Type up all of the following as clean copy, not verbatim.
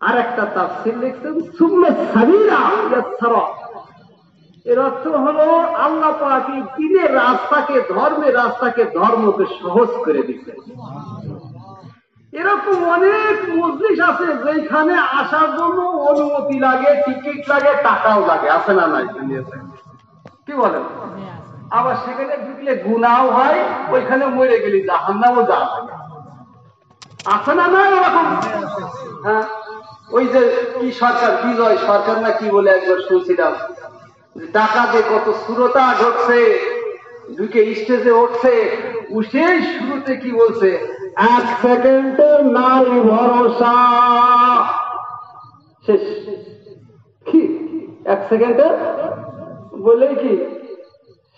আর একটা তাফসীর লিখছেন সুম্মা সাবিলা ইয়াসরা, এর অর্থ হলো আল্লাহ পাক এই দ্বীনের রাস্তাকে, ধর্মের রাস্তাকে, ধর্মকে সহজ করে দিচ্ছেন। এরকম অনেক মজলিস আছে যেখানে আসার জন্য অনুমতি লাগে, টিকিট লাগে, টাকাও লাগে, আছে না নাই? কি বলেন? আবার সেখানে ঢুকলে গুনাহও হয়, ওইখানে মরে গেলে জাহান্নামও যাওয়া হয়, আছে না নাই? এরকম হ্যাঁ, ওই যে কি সরকার, বিজয় সরকার না কি বলে একবার শুনছিলাম, টাকা দিয়ে কত শ্রোতা ঢুকছে, ঢুকে স্টেজে উঠছে, উঠে শুরুতে কি বলছে, 1 সেকেন্ডের নাই ভরসা, শেষ। কি 1 সেকেন্ডের বলেই কি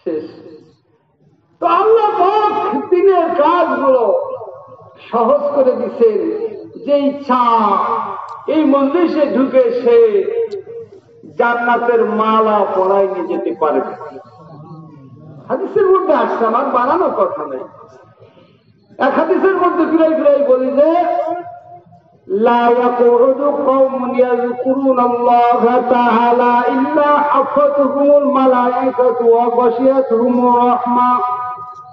শেষ? তো আল্লাহ পাক দিনের কাজগুলো সহজ করে দিচ্ছেন, যে ইচ্ছা এই মজলিসে ঢুকে সে জান্নাতের মালা পরাই নিয়ে যেতে পারবে। হাদিসের মধ্যে আসছে, আমার বানানো কথা নেই। এক হাদিসের মধ্যে ফিরাই ফিরাই বলি যে লা ইয়াকুদু কওমুন ইয়াযকুরুনাল্লাহা তাআলা ইল্লা হাফাতুহুমুল মালায়েকাতু ওয়া গাশিয়াতুহুমুর রাহমা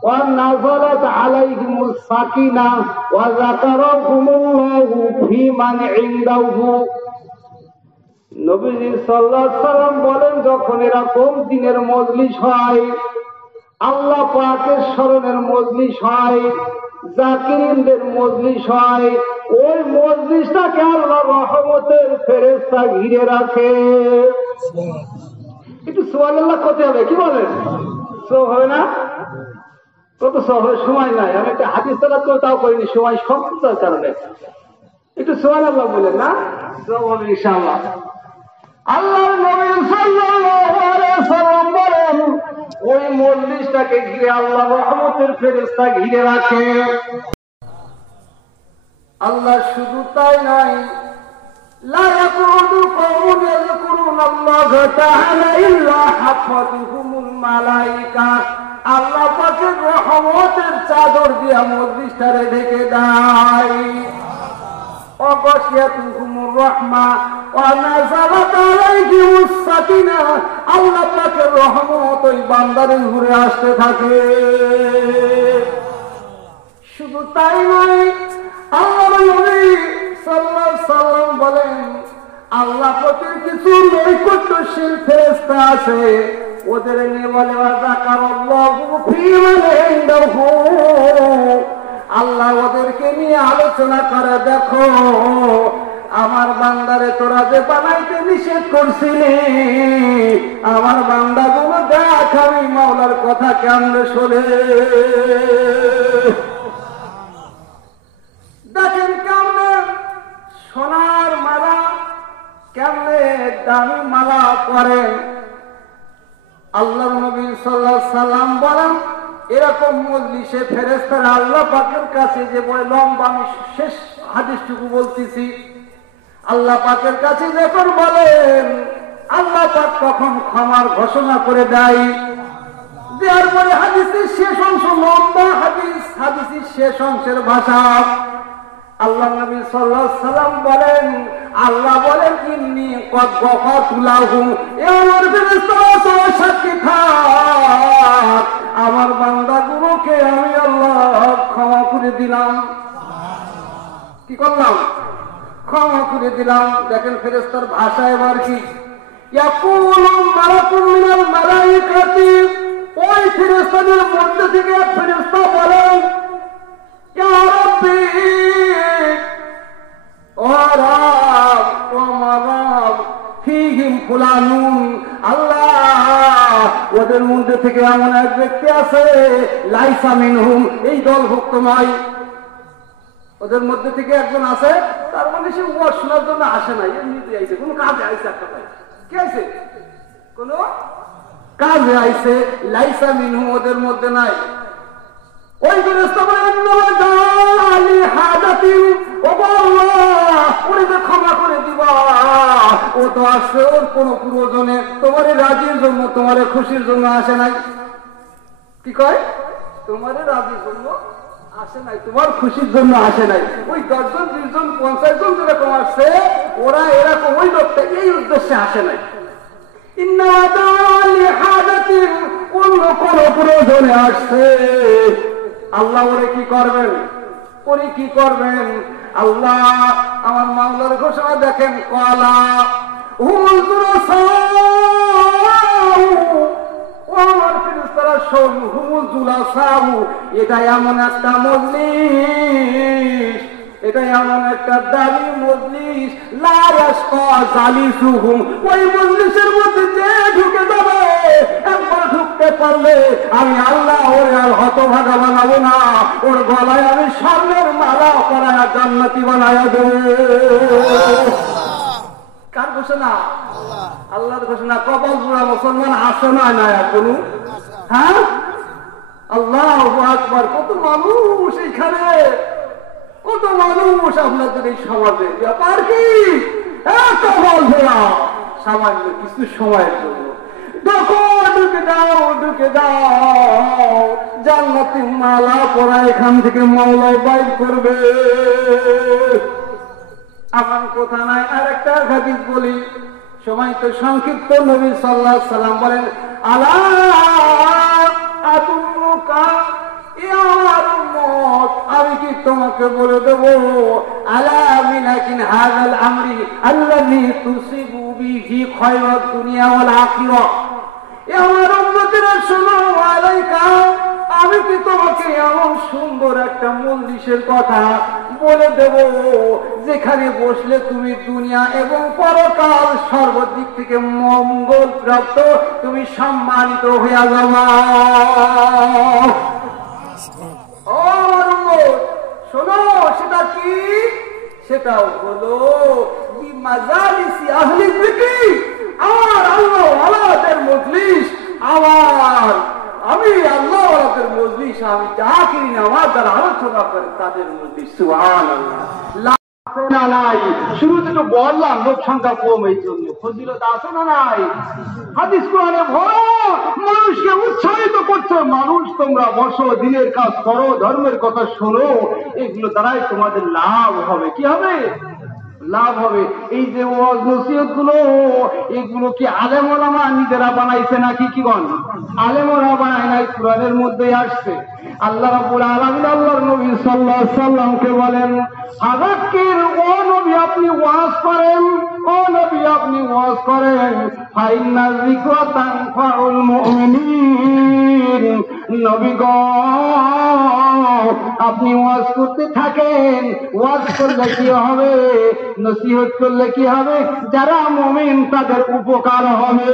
ওয়া নাযালাত আলাইহিমুস সাকিনা ওয়া যাকারাহুমুল্লাহু ফী মান ইনদাহু। নবীজি সাল্লাল্লাহু আলাইহি সাল্লাম বলেন, যখন এরকম দিনের মজলিস হয়, আল্লাহ পাকের স্মরণের মজলিস হয়, জাকিরিনদের মজলিস হয়, ওই মজলিসটাকে আল্লাহ রহমতের ফেরেশতা ঘিরে রাখে। একটু সুবহানাল্লাহ করতে হবে, কি বলেন? সব হবে না? কত সব হবে, সময় নাই। আমি একটা হাদিস তেলাওয়াত করে তাও করিনি, সময় সংকীর্ণতার কারণে। একটু সুবহানাল্লাহ বলেন না, সব হবে ইনশাআল্লাহ। আল্লাহর নবী সাল্লাল্লাহু আলাইহি সাল্লাম বলেন, ওই মজলিসটাকে ঘিরে আল্লাহ রহমতের ফেরেশতা ঘিরে রাখে। আল্লাহ শুধু তাই নয়, লা ইয়াকুদু কওমুন ইয়াযকুরুনাল্লাহা তাআলা ইল্লা হাফাতুহুমুল মালায়েকা, আল্লাহ পাকের রহমতের চাদর দিয়ে মজলিসটারে ঢেকে দেয়। ওয়াগাশিয়াতুহুমুর রাহমা ওয়া নাযালাত আলাইহিমুস সাকিনা, আল্লাহ পাকের রহমত ওই বান্দারের উপরে আসতে থাকে। শুধু তাই নয়, আল্লাহর নবী সাল্লাল্লাহু আলাইহি সাল্লাম বলেন, আল্লাহ পাকের কিছু নৈকট্যশীল ফেরেশতা আছে, ওদের নিয়ে বলে ওয়া যাকারাল্লাহু ফী মান ইনদাহু, আল্লাহ ওদেরকে নিয়ে আলোচনা করে, দেখো আমার বান্দারে তোরা যে বানাইতে নিষেধ করছিলি, আমার বান্দাগুলো দেখ আমি মাওলার কথা কেমনে শোনে। দেখেন কেমনে সোনার মালা, কেমনে দামি মালা পরে। আল্লাহর নবী সাল্লাল্লাহু আলাইহি সাল্লাম বলেন, এরকম মজলিসে ফেরেশতারা আল্লাহ পাকের কাছে যে বলে, লম্বা আমি শেষ হাদিসটুকু বলতেছি, আল্লাহ পাকের কাছে যখন বলেন, আল্লাহ পাক তখন ক্ষমার ঘোষণা করে দেয়। দেওয়ার পরে হাদিসের শেষ অংশ, লম্বা হাদিস, হাদিসের শেষ অংশের ভাষা আল্লাহ নবী সাল্লাল্লাহু আলাইহি সাল্লাম বলেন, আল্লাহ বলেন, ইন্নী কদ গফারতু লাহুম, আমার ফেরেশতারা তো সাক্ষী থাক, আমার বান্দাগুলোকে আমি আল্লাহ ক্ষমা করে দিলাম। কি করলাম? ক্ষমা করে দিলাম। দেখেন ফেরেশতার ভাষা এবার কি, ইয়াকুলু মালাকুম মিনাল মালায়েকাতি, ওই ফেরেশতাদের মধ্যে থেকে এক ফেরেশতা বলেন, ইয়া রাব্বি, ও রব, ও মাওলা, ফীহিম ফুলানুন, আল্লাহ ওদের মধ্যে থেকে এমন এক ব্যক্তি আছে, লাইসা মিনহুম, এই দলভুক্ত নয়। ওদের মধ্যে থেকে একজন আছে, তার মানে সে ওয়াজ শোনার জন্য আসে না, এমনিতে আইছে, কোন কাজে আইছে, একটা পাই কি আইছে, কোন কাজে আইছে। লাইসা মিনহুম, ওদের মধ্যে নাই। ওই ফেরেশতা বলেন, আলী হাজাতিন, ও আল্লাহ ওরে যে ক্ষমা করে দিবা, ও তো আসছে ওর কোন প্রয়োজনে, তোমারে রাজির জন্য, তোমারে খুশির জন্য আসে নাই। কি কয়? তোমারে রাজির জন্য আসে নাই, তোমার খুশির জন্য আসে নাই। ওই 10 জন 20 জন 50 জন যেরকম আসছে, ওরা এরকম ওই লোকটা এই উদ্দেশ্যে আসে নাই। অন্য কোন প্রয়োজনে আসছে। আল্লাহ ওরে কি করবেন, ওরে কি করবেন? আল্লাহ আমার মাওলার ঘোষণা দেখেন, কলা এটা এমন একটা মজলিস, এটা এমন একটা দামি মজলিস, ওই মজলিসের মধ্যে যে ঢুকে যাবে, একবার ঢুকতে পারলে আমি আল্লাহ ওর আর হতভাগা বানাবো না, ওর গলায় আমি স্বর্ণের মালা পরায়া জান্নাতি বানায়া দেব। কার ঘোষণা? আল্লাহর ঘোষণা। কপাল পুরা মুসলমান আসে না না এখনো? হ্যাঁ, আল্লাহু আকবার। কত মানুষ এখানে, কত মানুষ আপনাদের এই সমাজে। ব্যাপার কি? কপাল পুরা সামান্য কিছু সময়ের জন্য ঢুকে দাও, ঢুকে দাও, জান্নাতি মালা পরা এখান থেকে মাওলা বাইর করবে। আমার কথা নাই, আর একটা হাদিস বলি, সময় তো সংক্ষিপ্ত। নবী সাল্লাল্লাহু আলাইহি সাল্লাম বলেন, আলা আদুল্লুকা ইয়া উম্মত, আমি কি তোমাকে বলে দেব, আলা মিনাকিন হাযাল আমরি আল্লাযী তুসিবু বিহি খায়রাত দুনিয়া ওয়াল আখিরাহ। আমার উম্মতেরা শোনো, আলাইকা, আমি কি তোমাকে এমন সুন্দর একটা মজলিসের কথা বলে দেব, যেখানে বসলে তুমি দুনিয়া এবং পরকাল সর্বদিক থেকে মঙ্গল প্রাপ্ত, তুমি সম্মানিত হইয়া যাবা। ও আমার উম্মত, শোনো, সেটা কি? সেটাও হলো বিমাজালিসি আহলি যিকরি, আমার আল্লাহ ওয়ালাদের মজলিস, আমি আল্লাহ ওয়ালাদের মজলিস, আমি যা করি না আমার দ্বারা আলোচনা করে তাদের মজলিস। সুবহানাল্লাহ। নাই শুরুতে তো বললাম লোক সংখ্যা কম, এই জন্য ফজিলত আছে না নাই? হাদিস কোরআনে ভরো, মানুষকে উৎসাহিত করছে, মানুষ তোমরা বসো, দিনের কাজ করো, ধর্মের কথা শোনো, এগুলো দ্বারাই তোমাদের লাভ হবে। কি হবে? লাভ হবে। এই যে ওয়াজ নসিহত গুলো, এগুলো কি আলেম ওলামা নিজেরা বানাইছে নাকি? কি বল, আলেম ওলামা বানায় নাই, কোরআনের মধ্যেই আসছে। আল্লাহ রাব্বুল আলামিন আল্লাহর নবী সাল্লাল্লাহু আলাইহি সাল্লামকে বলেন, ফাযাক্কির, ও নবী আপনি ওয়াজ করেন, ও নবী আপনি ওয়াজ করেন, ফাইন্না যিকরা তানফাউল মুমিনিন। নবী গো, আপনি ওয়াজ করতে থাকেন, ওয়াজ করলে কি হবে, নসিহত করলে কি হবে, যারা মুমিন তাদের উপকার হবে।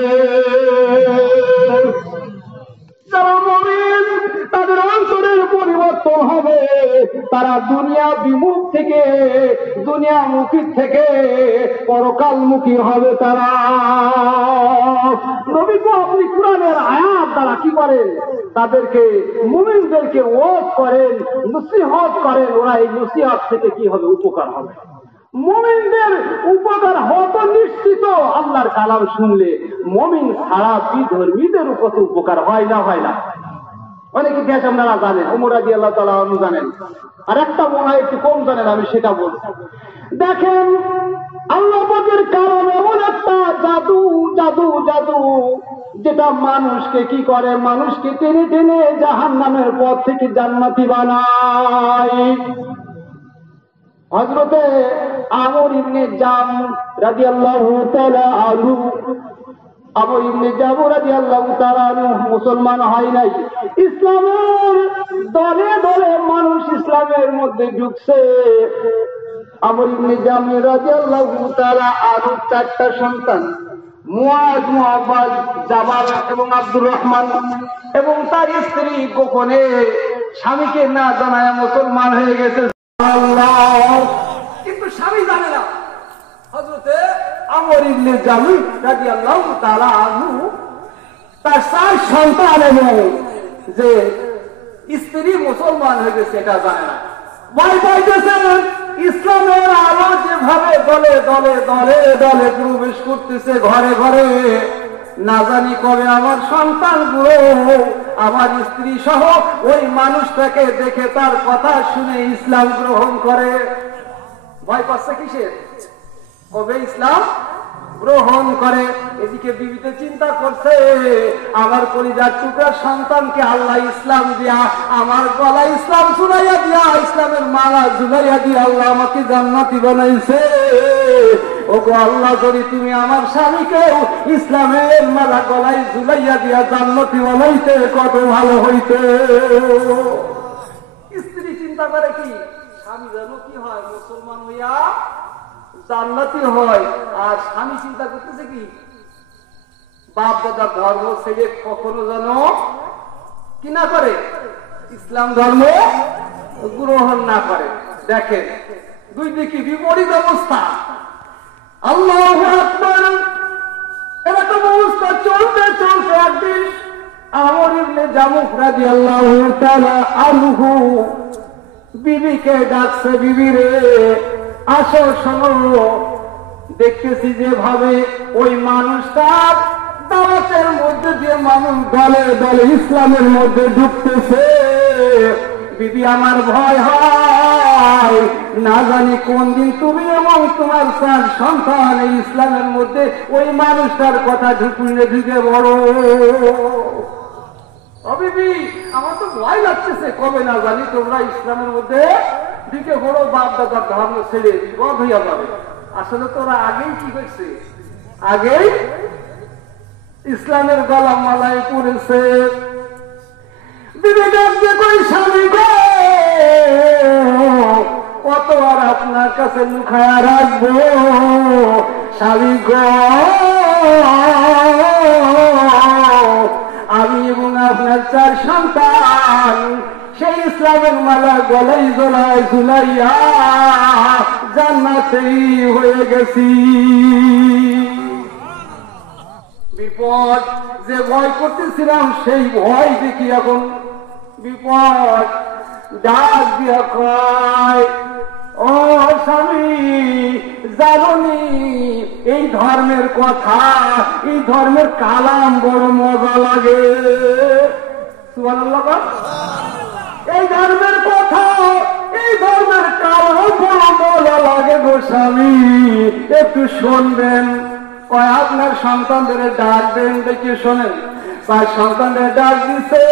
যারা মুমিন তাদের অন্তরের পরিবর্তন হবে, তারা দুনিয়া বিমুখ থেকে, দুনিয়ামুখী থেকে পরকালমুখী হবে তারা। নবী গো, আপনি কোরআনের আয়াত দ্বারা কি করেন, তাদেরকে, মুমিনদেরকে ওয়াজ করেন, নসিহত করেন, ওরা এই নসিহত থেকে কি হবে, উপকার হবে। মুমিনদের উপকার হতো নিশ্চিত। আল্লাহর কালাম শুনলে মুমিন ছাড়া বিধর্মীদের কত উপকার হয় না, হয় না? অনেক ইতিহাস আপনারা জানেন, ওমর রাদিয়াল্লাহু তাআলা আনহু জানেন, আর একটা মনে হয় একটু কম জানেন, আমি সেটা বলছি। দেখেন, আল্লাহ পাকের কালাম এমন একটা জাদু, জাদু, জাদু, যেটা মানুষকে কি করে, মানুষকে টেনে টেনে জাহান্নামের পথ থেকে জান্নাতি বানায়। হযরতে আমর ইবনে জাম রাদিয়াল্লাহু তাআলা আনহু, আমর ইবনে জাম রাদিয়াল্লাহু তাআলা আনহু মুসলমান হয় নাই। ইসলামের দলে দলে মানুষ ইসলামের মধ্যে ঢুকছে। আমর ইবনে জাম রাদিয়াল্লাহু তাআলা আনহু 4টা সন্তান, মুআজ, মুআব্বাদ, জাবাল এবং আব্দুর রহমান, এবং তার স্ত্রী গোপনে স্বামীকে না জানায় মুসলমান হয়ে গেছে। কিন্তু স্বামী জানে না। হযরতে আমর ইবনে জাম রাদিয়াল্লাহু তাআলা আনহু তার 4 সন্তান এবং যে স্ত্রী মুসলমান হয়ে গেছে এটা জানে না। ভয় পাইতেছেন, ইসলামের আলো যেভাবে দলে দলে দলে দলে প্রবেশ করতেছে ঘরে ঘরে, না জানি কবে আমার সন্তানগুলো আমার স্ত্রী সহ ওই মানুষটাকে দেখে তার কথা শুনে ইসলাম গ্রহণ করে। ভয় পাচ্ছে কিসের? কবে ইসলাম গ্রহণ করে। এদিকে বিবিতে চিন্তা করছে, আমার কলিজার টুকরার সন্তানকে আল্লাহ ইসলাম দিয়া, আমার গলা ইসলাম ঝুলাইয়া দিয়া, ইসলামের মালা ঝুলাইয়া দিয়া আল্লাহ আমাকে জান্নাতি বানাইছে। ওগো আল্লাহ, যদি তুমি আমার স্বামীকেও ইসলামের মালা গলায় ঝুলাইয়া দিয়া জান্নাতি বানাইতে কত ভালো হইতে। স্ত্রী চিন্তা করে কি, স্বামী যেন কি হয়, মুসলমান হইয়া জান্নাতি হয়। আর স্বামী চিন্তা করতেছে কি, বাপ দাদা ধর্ম ছেড়ে কখনো যেন কি না করে, ইসলাম ধর্ম গ্রহণ না করে। দেখেন দুই দিকে বিপরীত অবস্থা। আল্লাহু আকবার। এরকম অবস্থা চলতে চলতে একদিন আমর ইবনে জামুহ রাদিয়াল্লাহু তাআলা আনহু বিবিকে ডাকছে, বিবি রে আসো শোনো, দেখতেছি যেভাবে ওই মানুষটার দাওয়াতের মধ্যে দিয়ে মানুষ দলে দলে ইসলামের মধ্যে ঢুকতেছে। বিবি আমার ভয় হয়, না জানি কোন দিন তুমি এবং তোমার 4 সন্তান এই ইসলামের মধ্যে ওই মানুষটার কথা ঢুকে বড়। ও বিবি, আমার তো ভয় লাগতেছে, কবে না জানি তোমরা ইসলামের মধ্যে ঢুকে বড়, বাপ দাদার ধর্ম ছেড়ে বিপদ হইয়া যাবে। আসলে তোরা আগেই কি করছে, আগেই ইসলামের গলা মালায় পড়েছে। বিবি ডাকছে, কই স্বামী গো, কত আর আপনার কাছে লুকায়া রাখবো স্বামী গো, আমি এবং আপনার 4 সন্তান সেই ইসলামের মালা গলায় গলায় ঝুলাইয়া জান্নাতেই হয়ে গেছি। বিপদ যে ভয় করতেছিলাম সেই ভয় দেখি এখন বিপদ। ডাক দিয়া কয়, ও স্বামী জানি এই ধর্মের কথা, এই ধর্মের কালাম বড় মজা লাগে। সুবহানাল্লাহ। এই ধর্মের কথা, এই ধর্মের কালাম বড় মজা লাগে গো স্বামী, একটু শুনবেন। আপনার সন্তানদের ডাক দেন, দেখি শোনেন। 4 সন্তানের ডাক দিছে,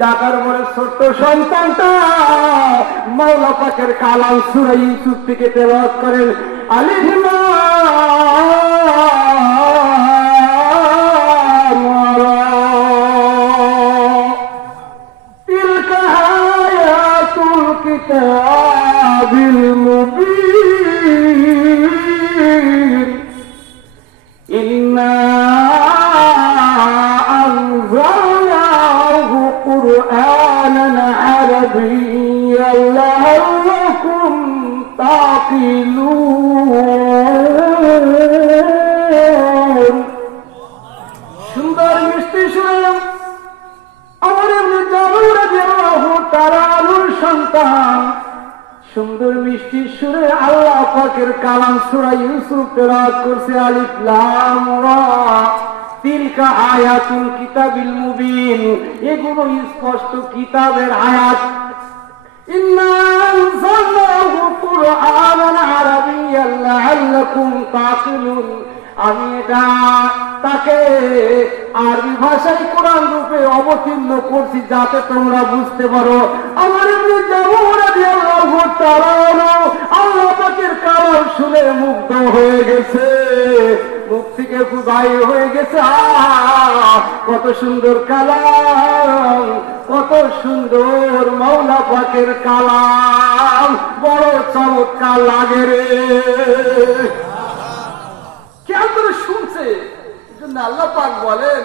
ডাকার পরে ছোট্ট সন্তানটা মাওলা পাকের কালাম সূরা ইউসুফ থেকে তেলাওয়াত করেন। আলিফ লাম রা তিলকা আয়াতুল কিতাবিল মুবিন ইন্না أنزلناه قرآنا عربيا لعلكم تعقلون। সুন্দর মিষ্টি শুনলাম আমার ইবনে জামুহ রাদিয়াল্লাহু তাআলা আনহুর সন্তান সুন্দর মিষ্টি সুরে আল্লাহ পাকের কালাম সূরা ইউসুফ তেলাওয়াত করছে। আলিফ লাম রা তিলকা আয়াতুল কিতাবিল মুবিন, এগুলো স্পষ্ট কিতাবের আয়াত। ইন্না আনজালনাহু কুরআনান আরাবিয়্যান লাআল্লাকুম তাকিলুন, আমি এটা তাকে আরবি ভাষায় কোরআন রূপে অবতীর্ণ করছি যাতে তোমরা বুঝতে পারো। আমার ইবনে জামুহ রাদিয়াল্লাহু তাআলা আল্লাহ পাকের কালাম শুনে মুগ্ধ হয়ে গেছে, মুখ থেকে খুদাই হয়ে গেছে। কত সুন্দর কালাম, কত সুন্দর মাওলা পাকের কালাম, বড় চমৎকার লাগে রে। খেয়াল করে শুনছে, এজন্য আল্লাহ পাক বলেন,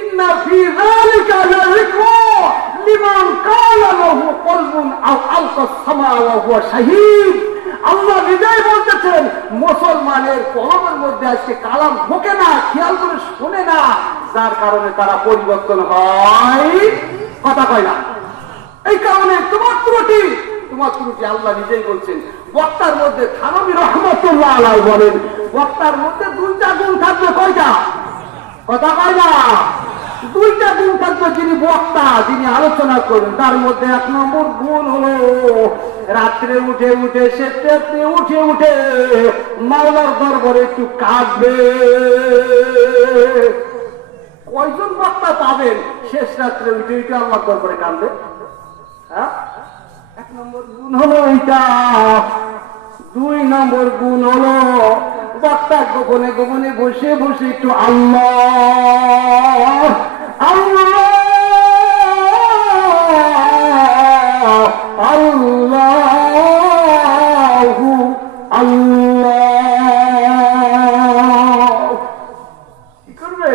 ইন্না ফি যালিকা লাযিকরা লিমান কানা লাহু কলবুন আও আলকা সামা ওয়া হুয়া শাহীদ। আল্লাহ নিজেই বলতেছেন, মুসলমানের কলমের মধ্যে আজকে কালাম ঢোকে না, খেয়াল করে শোনে না, যার কারণে তারা পরিবর্তন হয়, কথা কয় না। এই কারণে তোমার ত্রুটি আল্লাহ নিজেই বলছেন। বক্তার মধ্যে থানবী রহমাতুল্লাহ আলাইহি বলেন, বক্তার মধ্যে 2টা গুণ থাকবে, কয়টা? কথা কয় না। দুইটা গুণ থাকবে যিনি বক্তা, যিনি আলোচনা করবেন। তার মধ্যে 1 নম্বর গুণ হলো রাত্রে উঠে উঠে রাত্রে উঠে উঠে মাওলার দরবারে একটু কাঁদবে। কয়জন বক্তা পাবেন শেষ রাত্রে উঠে উঠে আল্লাহর দরবারে কাঁদবে? হ্যাঁ, 1 নম্বর গুণ হলো এইটা। 2 নম্বর গুণ হলো বক্তা গোপনে গোপনে বসে বসে একটু আল্লাহ আল্লাহ আল্লাহু আল্লাহ কি করবে?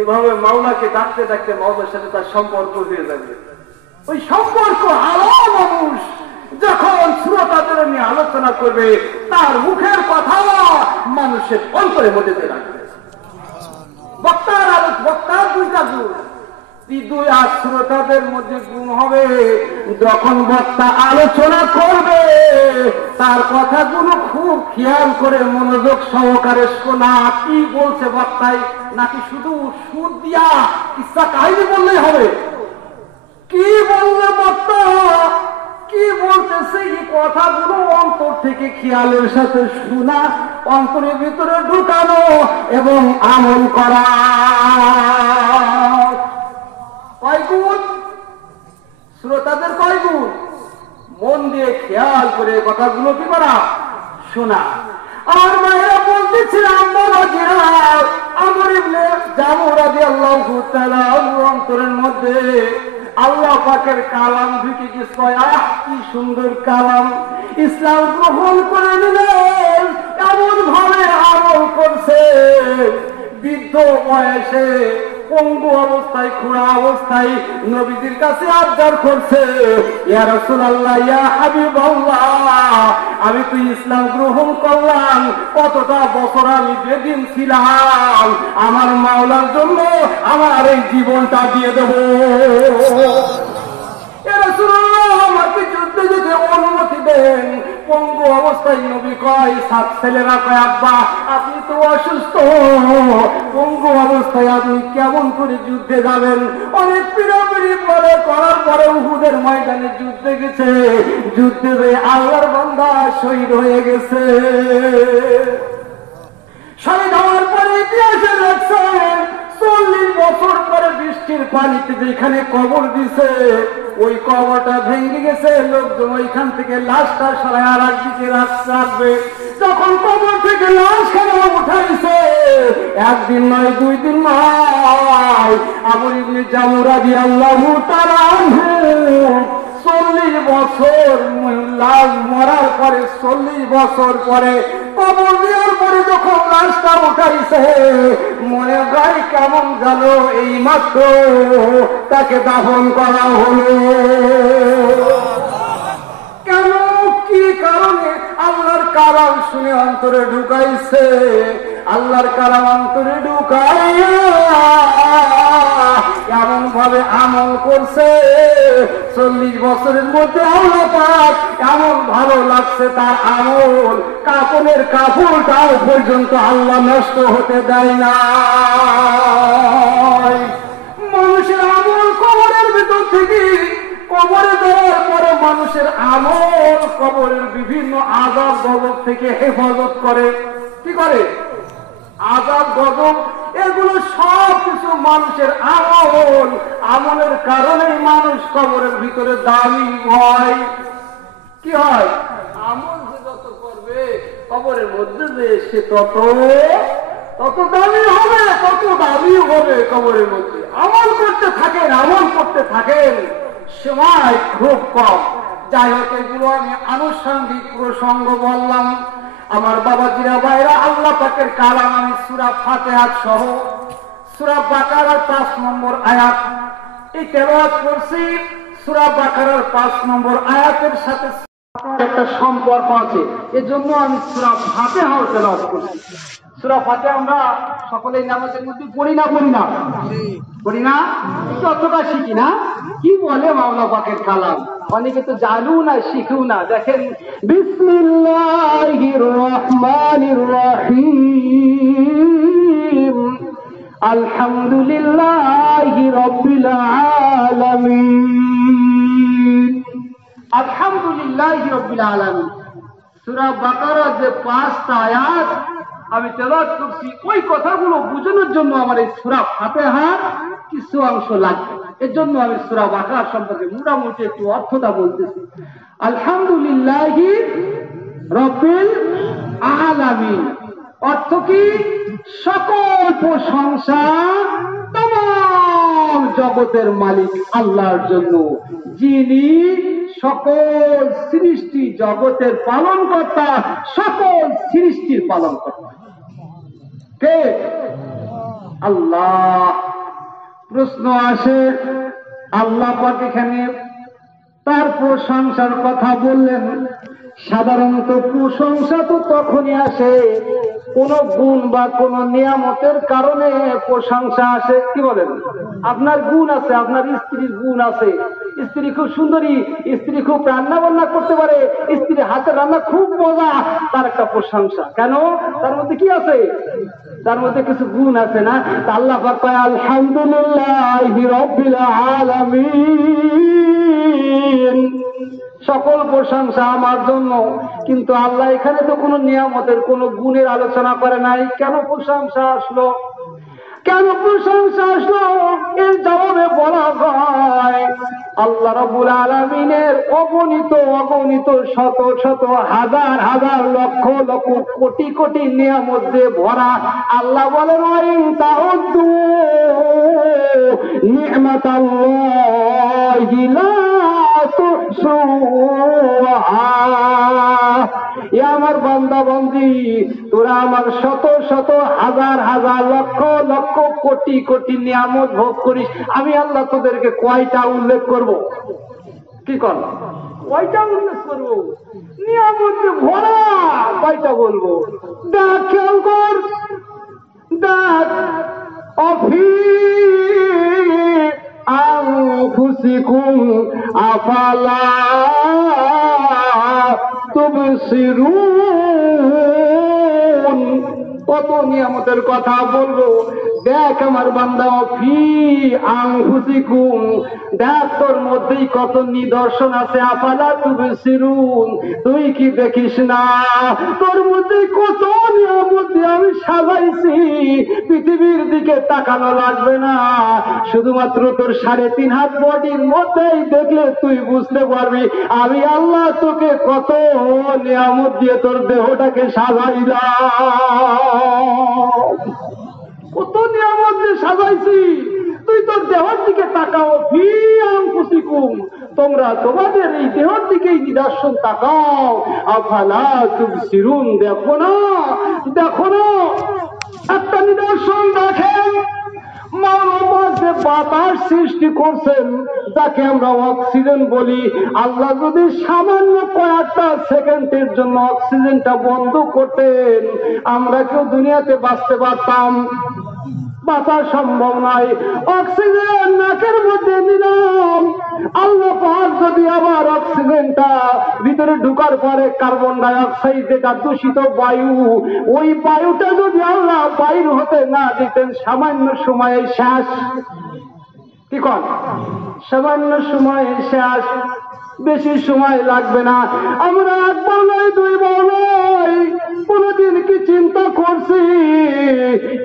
এভাবে মাওলাকে ডাকতে ডাকতে মাওলার সাথে তার সম্পর্ক হয়ে যাবে। ওই সম্পর্ক আরো মানুষ যখন শ্রোতাদের নিয়ে আলোচনা করবে, তার মুখের কথা মানুষের অন্তরে মধ্যে রাখবে। বক্তার 2টা গুণ, 2 আর শ্রোতাদের মধ্যে গুণ হবে যখন বক্তা আলোচনা করবে তার কথাগুলো খুব খেয়াল করে মনোযোগ সহকারে শোনা। কি বলছে বক্তাই, নাকি শুধু সুর দিয়া কিসা কাহিনী বললেই হবে? কি বললে বক্তা, কি বলতেছে, এই কথাগুলো অন্তর থেকে খেয়ালের সাথে শোনা, অন্তরের ভিতরে ঢুকানো এবং আমল করা। কয় গুণ? শ্রোতাদের কয় গুণ? মন দিয়ে খেয়াল করে কথাগুলো কি করা, শোনা। আর মায়েরা বলতেছিলাম আমর ইবনে জামু রাদিয়াল্লাহু তাআলা অন্তরের মধ্যে আল্লাহ পাকের কালাম ঢুকে গেছে। কি সুন্দর কালাম! ইসলাম গ্রহণ করে নিলেন, এমন ভাবে আমল করছে, বৃদ্ধ বয়সে পঙ্গু অবস্থায়, খুড়া অবস্থায় নবীজির কাছে আবদার করছে, ইয়া রাসূলুল্লাহ, ইয়া হাবিবাল্লাহ, আমি তো ইসলাম গ্রহণ করলাম, কতটা বছর আমি বেদিন ছিলাম, আমার মাওলার জন্য আমার এই জীবনটা দিয়ে দেব। ইয়া রাসূলুল্লাহ, আমাকে যুদ্ধে যেতে অনুমতি দেন। পঙ্গু অবস্থায় নবী কয়, 7 ছেলেরা কয়, আব্বা আপনি তো অসুস্থ, পঙ্গু অবস্থায় আপনি কেমন করে যুদ্ধে যাবেন? অনেক পিড়াপিড়ি পরে করার পরে উহুদের ময়দানে যুদ্ধে গেছে, যুদ্ধে গিয়ে আল্লাহর বান্দা শহীদ হয়ে গেছে। শহীদ হওয়ার পরে ইতিহাসে লেখছেন 40 বছর পরে বৃষ্টির পানিতে যেখানে কবর দিছে, ওই কবরটা ভেঙে গেছে, লোকজন ওইখান থেকে লাশটা সরাই আর একদিকে রাখবে। যখন কবর থেকে লাশ খানা উঠাইছে, 1 দিন নয়, 2 দিন নয়, আমর ইবনে জামু রাদিয়াল্লাহু তাআলা 40 বছর লাশ মরার পরে, 40 বছর পরে কবর দেওয়ার পরে যখন লাশটা উঠাইছে, মনে গায়ে কেমন গেল, এই মাত্র তাকে দাফন করা হলো। কেন, কি কারণে? আল্লাহর কালাম শুনে অন্তরে ঢুকাইছে, আল্লাহর কালাম অন্তরে ঢুকাইয়া এমন ভাবে আমল করছে, 40 বছরের মধ্যে আল্লাহ পাক এমন ভালো লাগছে তার আমল, কাপড়ের কাপড়টাও পর্যন্ত আল্লাহ নষ্ট হতে দেয় না। মানুষের আমল কবরের ভিতর থেকে, কবরে দেওয়ার পরে মানুষের আমল কবরের বিভিন্ন আযাব গজব থেকে হেফাজত করে। কি করে? আযাব গজব এগুলো সব কিছু মানুষের আমল, আমলের কারণে মানুষ কবরের ভিতরে দামি হয়। কি হয়? আমল যে যত করবে কবরের মধ্যে যে সে তত দামি হবে, তত দামি হবে কবরের মধ্যে। আমল করতে থাকেন, আমল করতে থাকেন, সময় খুব কম। যাই হোক, এগুলো আমি আনুষঙ্গিক প্রসঙ্গ বললাম। আমার বাবাজিরা ভাইরা, আল্লাহ পাকের কালাম আমি সূরা ফাতিহা সহ সূরা বাকারার 5 নম্বর আয়াত এই তেলাওয়াত করছি। সূরা বাকারার 5 নম্বর আয়াতের সাথে একটা সম্পর্ক আছে, এজন্য আমি সূরা ফাতিহা তেলাওয়াত করছি। সূরা ফাতিহা আমরা সকলেই নামাজের মধ্যে পড়ি না? পড়ি না? যতটা শিখি না। কি বলে মাওলা পাকের কালাম, অনেকে তো জানু না, শিখেও না। দেখেন, বিসমিল্লাহির রহমানির রহিম, আলহামদুলিল্লাহি রাব্বিল আলামিন। আলহামদুলিল্লাহি রাব্বিল আলামিন সূরা বাকারা যে 5টা আয়াত আমি তেলাওয়াত করছি, ওই কথাগুলো বোঝানোর জন্য আমার এই সূরা ফাতিহার কিছু অংশ লাগবে। এর জন্য আমি সূরা বাকারা সম্পর্কে মোটামুটি একটু অর্থটা বলতেছি। আলহামদুলিল্লাহি রাব্বিল আলামিন অর্থ কি? সকল প্রশংসা তমাম জগতের মালিক আল্লাহর জন্য, যিনি সকল সৃষ্টি জগতের পালনকর্তা, সকল সৃষ্টির পালনকর্তা কে? আল্লাহ। প্রশ্ন আসে, আল্লাহ পাক এখানে তার প্রশংসার কথা বললেন। সাধারণত প্রশংসা তো তখনই আসে কোন গুণ বা কোন নিয়ামতের কারণে প্রশংসা আসে। কি বলেন? আপনার গুণ আছে, আপনার স্ত্রীর গুণ আছে, স্ত্রী খুব সুন্দরী, স্ত্রী খুব রান্না বান্না করতে পারে, স্ত্রীর হাতের রান্না খুব মজা, তার একটা প্রশংসা। কেন? তার মধ্যে কি আছে? তার মধ্যে কিছু গুণ আছে না? আল্লাহ পাক কয় আলহামদুলিল্লাহি রাব্বিল আলামিন, সকল প্রশংসা আমার জন্য। কিন্তু আল্লাহ এখানে তো কোনো নিয়ামতের কোনো গুণের আলোচনা করে নাই। কেন প্রশংসা আসলো? কেন প্রশংসা আসলো? এর জবাবে বলা হয় আল্লাহ রাব্বুল আলামিনের অগণিত শত শত হাজার হাজার লক্ষ লক্ষ কোটি কোটি নিয়ামত দিয়ে ভরা। আল্লাহ বলেন ওয়াইন তাউদ্দু নি'মাতাল্লাহি লা তুহসুহা। এ আমার বান্দা বান্দি, তোরা আমার শত শত হাজার হাজার লক্ষ লক্ষ কোটি কোটি নিয়ামত ভোগ করিস, আমি আল্লাহ তোদেরকে কয়টা উল্লেখ করব? কি কর? কয়টা উল্লেখ করব? নিয়ামত ভরা কয়টা বলবো? দেখ, খেয়াল কর, দেখ। অফি আনফুসিকুম আফালা তুবসিরুন। কত নিয়ামতের কথা বলবো। দেখ আমার বান্দা, ফি আনফুসিকুম, দেখ তোর মধ্যেই কত নিদর্শন আছে। আফালা তুবসিরুন, তুই কি দেখিস না? তোর মধ্যে কত নিয়ামত আমি সাজাইছি, পৃথিবীর দিকে তাকানো লাগবে না। শুধুমাত্র তোর 3.5 হাত বডির মধ্যেই দেখলে তুই বুঝতে পারবি আমি আল্লাহ তোকে কত নিয়ামত দিয়ে তোর দেহটাকে সাজাইলাম। কত নিয়ামত দিয়ে সাজাইছি, তুই তোর দেহের দিকে তাকাও। ফি আনফুসিকুম, তোমরা তোমাদের এই দেহের দিকেই নিদর্শন তাকাও। আফালা তুবসিরুন, দেখো না, দেখো না। একটা নিদর্শন দেখেন, মানব যে বাতাস সৃষ্টি করছেন, যাকে আমরা অক্সিজেন বলি, আল্লাহ যদি সামান্য কয়েকটা সেকেন্ডের জন্য অক্সিজেনটা বন্ধ করতেন, আমরা কেউ দুনিয়াতে বাঁচতে পারতাম? বাঁচা সম্ভব নয়। অক্সিজেন নাকের মধ্যে দিলাম, আল্লাহ পাক যদি আবার অক্সিজেনটা ভিতরে ঢুকার পরে কার্বন ডাই অক্সাইড, যেটা দূষিত বায়ু, ওই বায়ুটা যদি আল্লাহ বাইর হতে না দিতেন, সামান্য সময়ে শেষ। কি কর? সামান্য সময়ে শেষ, বেশি সময় লাগবে না। আমরা একবার নয়, দুইবার নয়, কোনদিন কি চিন্তা করছি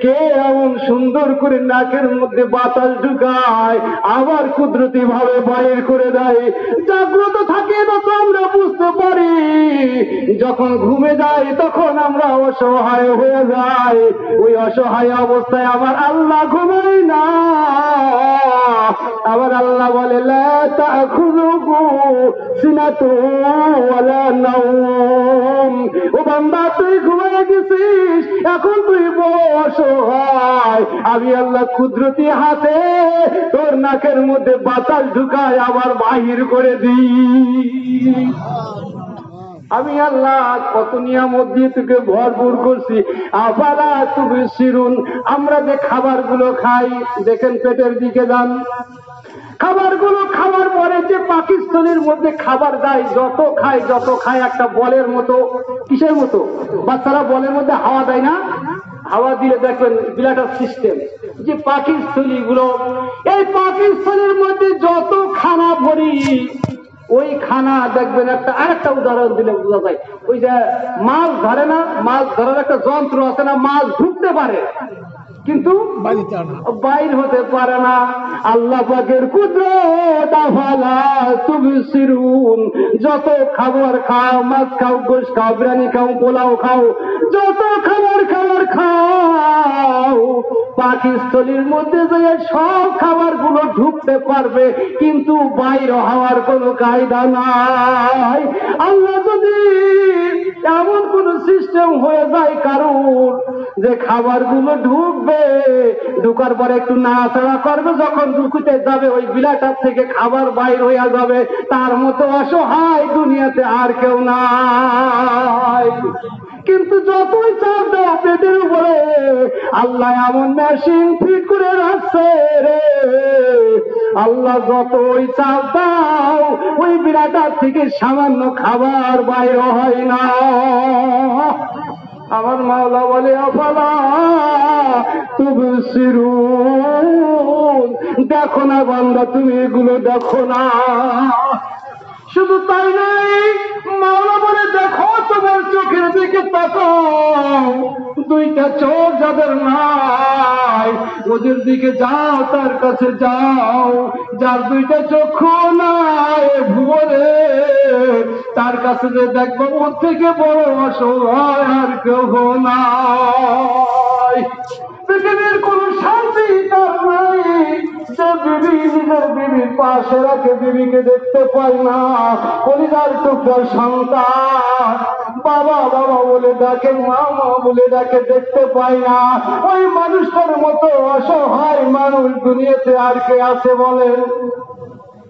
কে এমন সুন্দর করে নাকের মধ্যে বাতাস ঢুকায়, আবার কুদরতি ভাবে বাইর করে দেয়? জাগ্রত থাকে তত আমরা বুঝতে পারি, যখন ঘুমে যাই তখন আমরা অসহায় হয়ে যাই। ওই অসহায় অবস্থায় আমার আল্লাহ ঘুমাই না। আবার আল্লাহ বলে লা তাখুযুহু সিনাতুন ওয়ালা নাওম। ও বান্দা, তুই ঘুমিয়ে গেছিস, এখন তুই অসহায়, আমি আল্লাহ কুদরতি হাতে তোর নাকের মধ্যে বাতাস ঢুকায় আবার বাহির করে দিই। আমি আল্লাহ কত নিয়ামত দিয়ে তোকে ভরপুর করছি। আফালা তুবসিরুন, আমরা যে খাবারগুলো খাই, দেখেন পেটের দিকে যান, খাবারগুলো খাওয়ার পরে যে পাকিস্তানের মধ্যে খাবার দেয়, যত খায় একটা বলের মতো। কিসের মতো? বাচ্চারা বলের মধ্যে হাওয়া দেয় না? হাওয়া দিয়ে দেখবেন বিলাটার সিস্টেম, যে পাকিস্তানি গুলো, এই পাকিস্তানের মধ্যে যত খানা ভরি, ওই খানা দেখবেন আরেকটা উদাহরণ দিলে বোঝা যায়। ওই যে মাছ ধরে না, মাছ ধরার একটা যন্ত্র আছে না, মাছ ঢুকতে পারে কিন্তু বাইর হতে পারে না। আল্লাহ পাকের কুদরত আফালা তুবসিরুন। যত খাবার খাও, মাছ খাও, গোশত খাও, বিরিয়ানি খাও, পোলাও খাও, যত খাবার খাও, পাকিস্তানের মধ্যে যে সব খাবার গুলো ঢুকতে পারবে কিন্তু বাইর হওয়ার কোনো কায়দা নাই। আল্লাহ যদি এমন কোন সিস্টেম হয়ে যায় কারণ যে খাবার গুলো ঢুকবে, ঢুকার পরে একটু নাড়াচাড়া করবে, যখন ঢুকুতে যাবে ওই বিলাটার থেকে খাবার বাইর হয়ে যাবে, তার মতো অসহায় দুনিয়াতে আর কেউ নাই। কিন্তু যতই চাপ দেওয়া পেটের উপরে, আল্লাহ এমন মেশিন ফিট করে রাখছে রে, আল্লাহ যতই চাপ দাও ওই বিরাটার থেকে সামান্য খাবার বাইর হয় না। আমার মাওলা বলে আফালা তুবসিরুন, দেখো না বান্দা, তুমি এগুলো দেখো না। শুধু তাই নাই, মাওলা বলে দেখো তোমার চোখের দিকে তাকাও, দুইটা চোখ যাদের নাই ওদের দিকে যাও, তার কাছে যাও। যার দুইটা চক্ষু নাই ভুবনে, তার কাছে যে দেখবো ওর থেকে বড় অসহায় আর কেউ নাই। পৃথিবীর কোন শান্তি তার নাই যে বিবি নিজের বিবির পাশে রাখে বিবিকে দেখতে পায় না। কলিজার টুকরার সন্তান বাবা বাবা বলে ডাকে, মা মা বলে ডাকে, দেখতে পায় না। ওই মানুষটার মতো অসহায় মানুষ দুনিয়াতে আর কে আছে বলেন?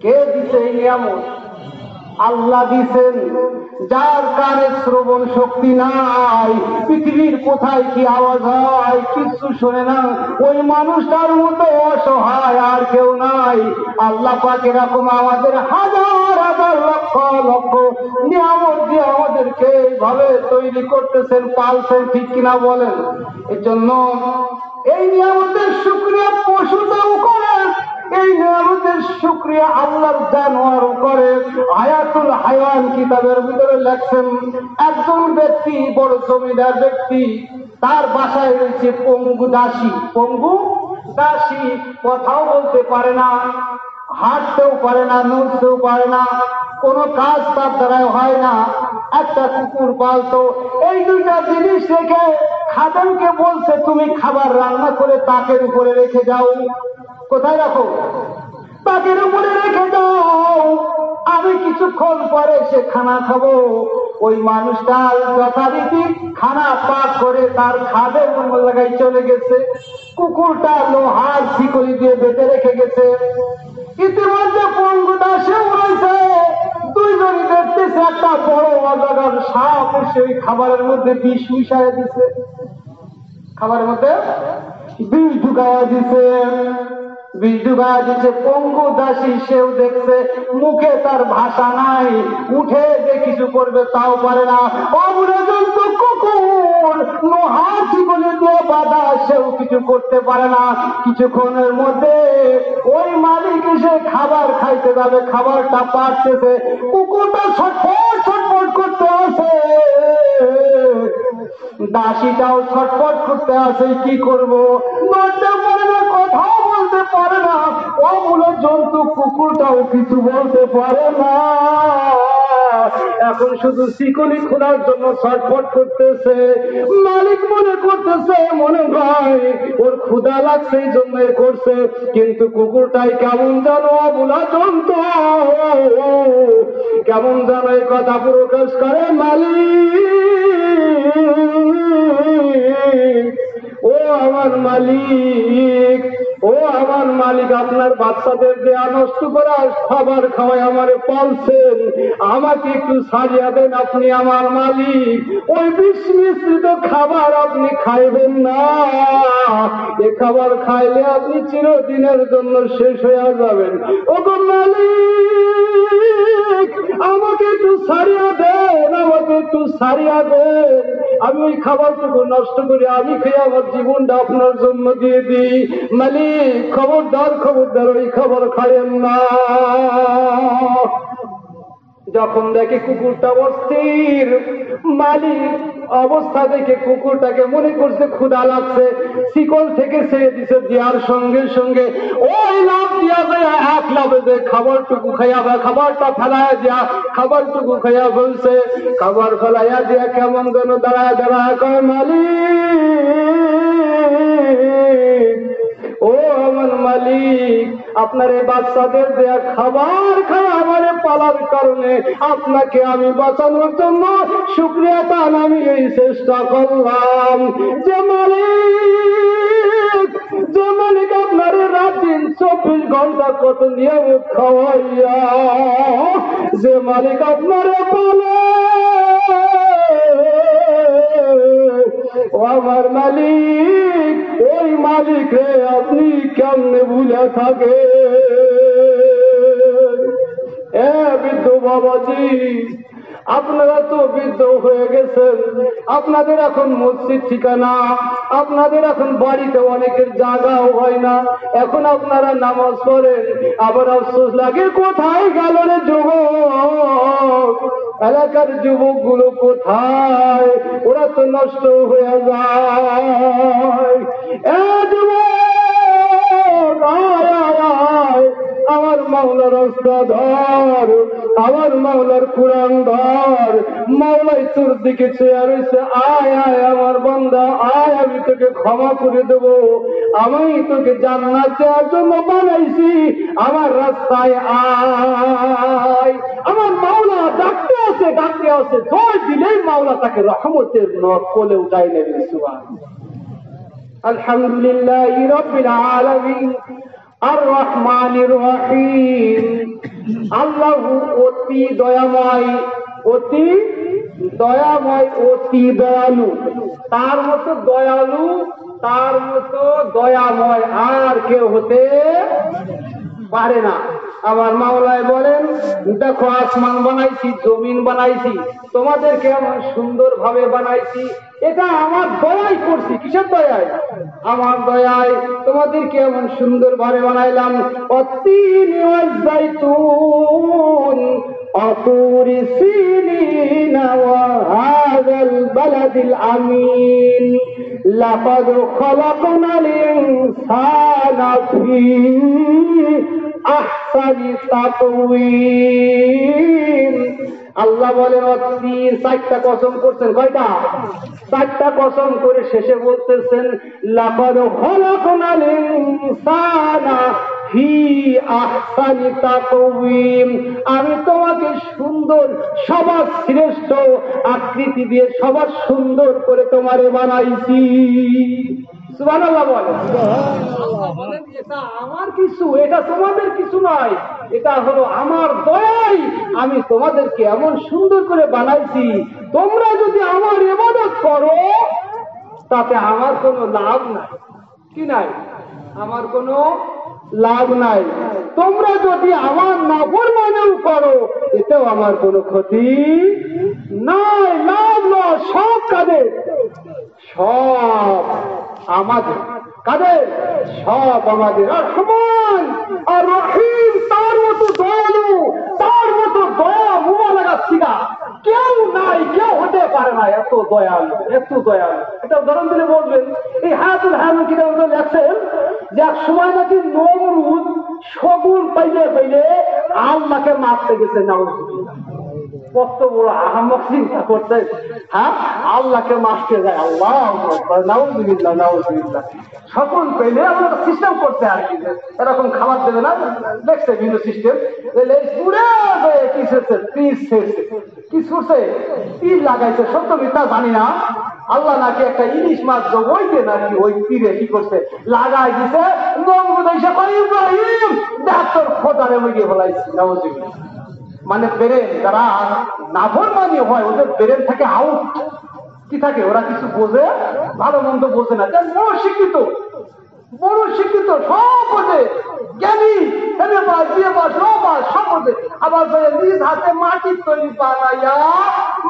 কে দিছে এই নিয়ামত? আল্লাহ দিছেন। যার কানে শ্রবণ শক্তি নাই, পৃথিবীর কোথায় কি আওয়াজ হয় কিছু শোনে না, ওই মানুষটার মতো অসহায় আর কেউ নাই। আল্লাহ পাক এরকম আমাদের হাজার হাজার লক্ষ লক্ষ নিয়ামত দিয়ে আমাদেরকে এইভাবে তৈরি করতেছেন, পালছেন, ঠিক কিনা বলেন? এই জন্য এই নিয়ামতের শুকরিয়া পশুটাও করে, এই নিয়ামতের শুকরিয়া আল্লাহর জানোয়ারও করে। হায়াতুল হায়াওয়ান কিতাবের ভিতরে লেখছেন, একজন ব্যক্তি বড় জমিদার ব্যক্তি, তার বাসায় রয়েছে পঙ্গু দাসী। পঙ্গু দাসী কথাও বলতে পারে না, হাঁটতেও পারে না, নড়তেও পারে না, কোনো কাজ তার দ্বারা হয় না। একটা কুকুর পালতো। এই দুইটা জিনিস রেখে খাদেমকে বলছে, তুমি খাবার রান্না করে তাকের উপরে রেখে যাও। কোথায় রাখো? তাকের উপরে রেখে দাও, আমি কিছুক্ষণ পরে সে খানা খাবো। ওই মানুষটার যথারীতি খানা পাক করে তার খাদের অন্য জায়গায় চলে গেছে। কুকুরটা লোহার শিকলি দিয়ে বেঁধে রেখে গেছে। ইতিমধ্যে পঙ্গুটা সেও রয়েছে, দুইজনই দেখতেছে একটা বড় অজাগার সাপ এসে ওই খাবারের মধ্যে বিষ মিশাইয়া দিছে, খাবারের মধ্যে বিষ ঢুকাইয়া দিছে। পঙ্গু দাসী সেও দেখছে, মুখে তার ভাষা নাই, উঠে যে কিছু করবে তাও পারে না। অবরজন্তু কুকুর লোহার শিকলি দিয়ে বাঁধা, সেও কিছু করতে পারে না। কিছুক্ষণের মধ্যে ওই মালিক এসে খাবার খাইতে যাবে, খাবারটা পাড়তেছে, কুকুরটা ছটফট ছটফট করতে আসে, দাসীটাও ছটফট করতে আসে। কি করবো? নড়তে পারে না, কথাও বলতে পারে না। অমূল্য জন্তু কুকুরটাও কিছু বলতে পারে না। এখন শুধু শিকলি খোলার জন্য ছটফট করতেছে। মালিক মনে করতেছে মনে হয় ওর ক্ষুধা লাগছে এই জন্য করছে, কিন্তু কুকুরটাই কেমন জানো অবলা জন্তু, কেমন জানো এই কথা প্রকাশ করে, মালিক ও আমার মালিক, ও আমার মালিক, আপনার বাচ্চাদের দেয়া নষ্ট করা খাবার খাওয়ায় আমারে পালছেন, আমাকে একটু ছাড়িয়ে দেন, আপনি আমার মালিক। ওই বিষ মিশ্রিত খাবার আপনি খাইবেন না, এ খাবার খাইলে আপনি চিরদিনের জন্য শেষ হয়ে যাবেন। ও গো মালিক, আমাকে একটু ছাড়িয়া দেন, আমাকে একটু ছাড়িয়া দেন, আমি ওই খাবারটুকু নষ্ট করি, আমি খেয়ে আমার জীবনটা আপনার জন্য দিয়ে দিই। মালিক খবরদার, খবরদার ওই খাবার খাইয়েন না। যখন দেখে কুকুরটা অস্থির, মালিক অবস্থা দেখে কুকুরটাকে মনে করছে ক্ষুধা লাগছে, শিকল থেকে ছেড়ে দিছে, দেওয়ার সঙ্গে সঙ্গে ওই লাভ দিয়া যায়, এক লাভে যে খাবারটুকু খাইয়া, খাবারটা ফেলাইয়া দিয়া খাবারটুকু খাইয়া ফেলছে। খাবার ফেলাইয়া দিয়া কেমন যেন দাঁড়ায় দাঁড়ায় কয়, মালিক ও আমার মালিক, আপনার এই বাচ্চাদের দেয়া খাবার খায় আমারে পালার কারণে আপনাকে আমি বাঁচানোর জন্য শুকরিয়া তান আমি এই চেষ্টা করলাম। যে মালিক আপনার রাত দিন 24 ঘন্টা কত নিয়মিত খাওয়াইয়া, যে মালিক আপনারে পালে, ও আমার মালিক, ওই মালিক রে আপনি কেমনে ভুলে থাকে? এ বৃদ্ধ বাবাজি, আপনারা তো বৃদ্ধ হয়ে গেছেন, আপনাদের এখন মসজিদ ঠিকানা, আপনাদের এখন বাড়িতে অনেকের জায়গাও হয় না, এখন আপনারা নামাজ পড়েন, আবার আফসোস লাগে কোথায় গেল রে যুবক, এলাকার যুবক গুলো কোথায়, ওরা তো নষ্ট হয়ে যায়। এ যুবক আয় আয় আয়, আমার মাওলার রাস্তা ধর, আমার মাওলার কুরআন ধর, মাওলাই তোর দিকে চেয়ে রয়েছে, আয় আয় আমার বান্দা আয়, আমি তোকে ক্ষমা করে দেব, আমি তোকে জান্নাত দেওয়ার জন্য বানাইছি, আমার রাস্তায় আয়। আমার মাওলা ডাকতে আছে, ডাকতে আছে, দৌড় দিলেই মাওলা তাকে রহমতের কোলে উঠাই নেবে। সুবহানাল্লাহ। আলহামদুলিল্লাহ রাব্বিল আলামিন আর রহমানির রহিম। আল্লাহ অতি দয়াময়, অতি দয়াময়, অতি দয়ালু। তার মতো দয়ালু, তার মতো দয়াময় আর কেউ হতে পারে না। আমার মাওলায় বলেন, দেখো আসমান বানাইছি, জমিন বানাইছি, তোমাদেরকে এমন সুন্দর ভাবে বানাইছি, এটা আমার দয়াই করছি। কিসের দয়ায়? আমার দয়ায় তোমাদেরকে এমন সুন্দর ভাবে বানাইলাম। অতীন ওয়াজ্জাইতুন অতুরি সিনিনা ওয়া হাযাল বালাদিল আমিন লাকাদ খালাকনাল ইনসানা ফী আহসানি তাকওয়িম। আল্লাহ বলেন, অতীর 4টা কসম করছেন। কয়টা? 4টা কসম করে শেষে বলতেছেন, লাকাদ খালাকনাল ইনসানা ফী আহসানি তাকওয়িম। আমি তোমাকে সুন্দর, সবার শ্রেষ্ঠ আকৃতি দিয়ে সবার সুন্দর করে তোমারে বানাইছি। সুবহানাল্লাহ বলেন। এটা আমার কিছু, এটা তোমাদের কিছু নয়, এটা হলো আমার দয়াই আমি তোমাদেরকে এমন সুন্দর করে বানাইছি। তোমরা যদি আমার ইবাদত করো তাতে আমার কোনো লাভ নাই। কি নাই? আমার কোনো লাভ নাই। তোমরা যদি আমার নাফরমানিও করো এতেও আমার কোনো ক্ষতি নাই, লাভ নয়। সব কাদের? সব আমাদের। কাদের? সব আমাদের। রহমান আর রহিম, তার মতো দয়ালু, তার মতো দয়া মুবারকা ছিলা কেউ নাই, কেউ হতে পারে না। এত দয়ালু, এত দয়ালু। এটা উদাহরণ দিলে বলবেন, এই হায়াতুল হায়াম কিতাবে লেখছেন যে এক সময় নাকি নমরুদ শগুন পাইলে পাইলে আল্লাহকে মারতে গেছে। নাউজুবিল্লাহ। কত বড় আহাম্মক চিন্তা করতে, হ্যাঁ, আল্লাহকে মারতে যায়। আল্লাহ নাউজুবিল্লাহ, নাউজুবিল্লাহ। সকল পেলে আমরা সিস্টেম করতে আর কি, এরকম খাবার দেবে না, দেখছে বিভিন্ন সিস্টেম। কি ছুটছে? তীর লাগাইছে, সত্য মিথ্যা জানি না। আল্লাহ নাকি একটা ইলিশ মাছ জগইতে নাকি ওই তীরে কি করছে, লাগাই দিছে। ইব্রাহিম দেখ তোর খোদারে মুগিয়ে ফেলাইছি। নাউজুবিল্লাহ। মানে ব্রেন, যারা নাফরমানি হয় ওদের ব্রেন থেকে আউট। কি থাকে? ওরা কিছু বোঝে, ভালো মন্দ বোঝে না। বড় শিক্ষিত, বড় শিক্ষিত, সব বোঝে, জ্ঞানী এনে বা দিয়ে বা সম্পদে আবার নিজ হাতে মাটির তৈরি বানাইয়া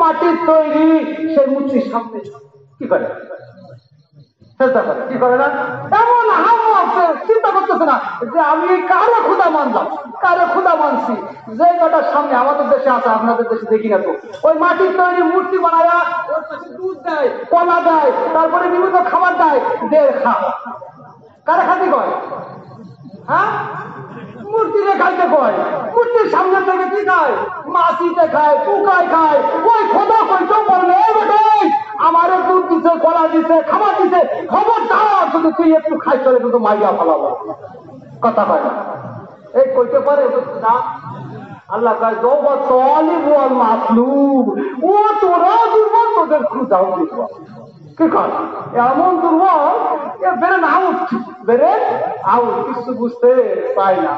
মাটির তৈরি সেই মূর্তির সামনে কি করে চেষ্টা করে, কি করে না? এমন চিন্তা করতেছে না যে আমি কারো ক্ষুদা মানলাম, কারো ক্ষুদা মানছি। যে কটার সামনে আমাদের দেশে আছে, আপনাদের দেশে দেখি না তো, ওই মাটির তৈরি মূর্তি বানায়া দুধ দেয়, কলা দেয়, তারপরে বিভিন্ন খাবার দেয়, দেড় খা। কারে খাতি কয়? হ্যাঁ, মূর্তিরে খাইতে কয়। মূর্তির সামনে থেকে কি খায়? মাছিতে খায়, পোকায় খায়। ওই খোদা কইতেও বলবে আমারে দুধ দিছে, কলা দিছে, খাবার দিছে, খবরদার যদি তুই একটু খাই চলে কিন্তু মাইয়া ফলাবো। কথা কয় না, এই কইতে পারে না? আল্লাহ কয় দৌবা তলিব ওয়াল মাতলুব, ও তোরা দুর্বল, তোদের ক্ষুধাও দুর্বল। কি কর এমন দুর্বল, বেরেন আউট, বেরেন আউট, কিছু বুঝতে পাই না।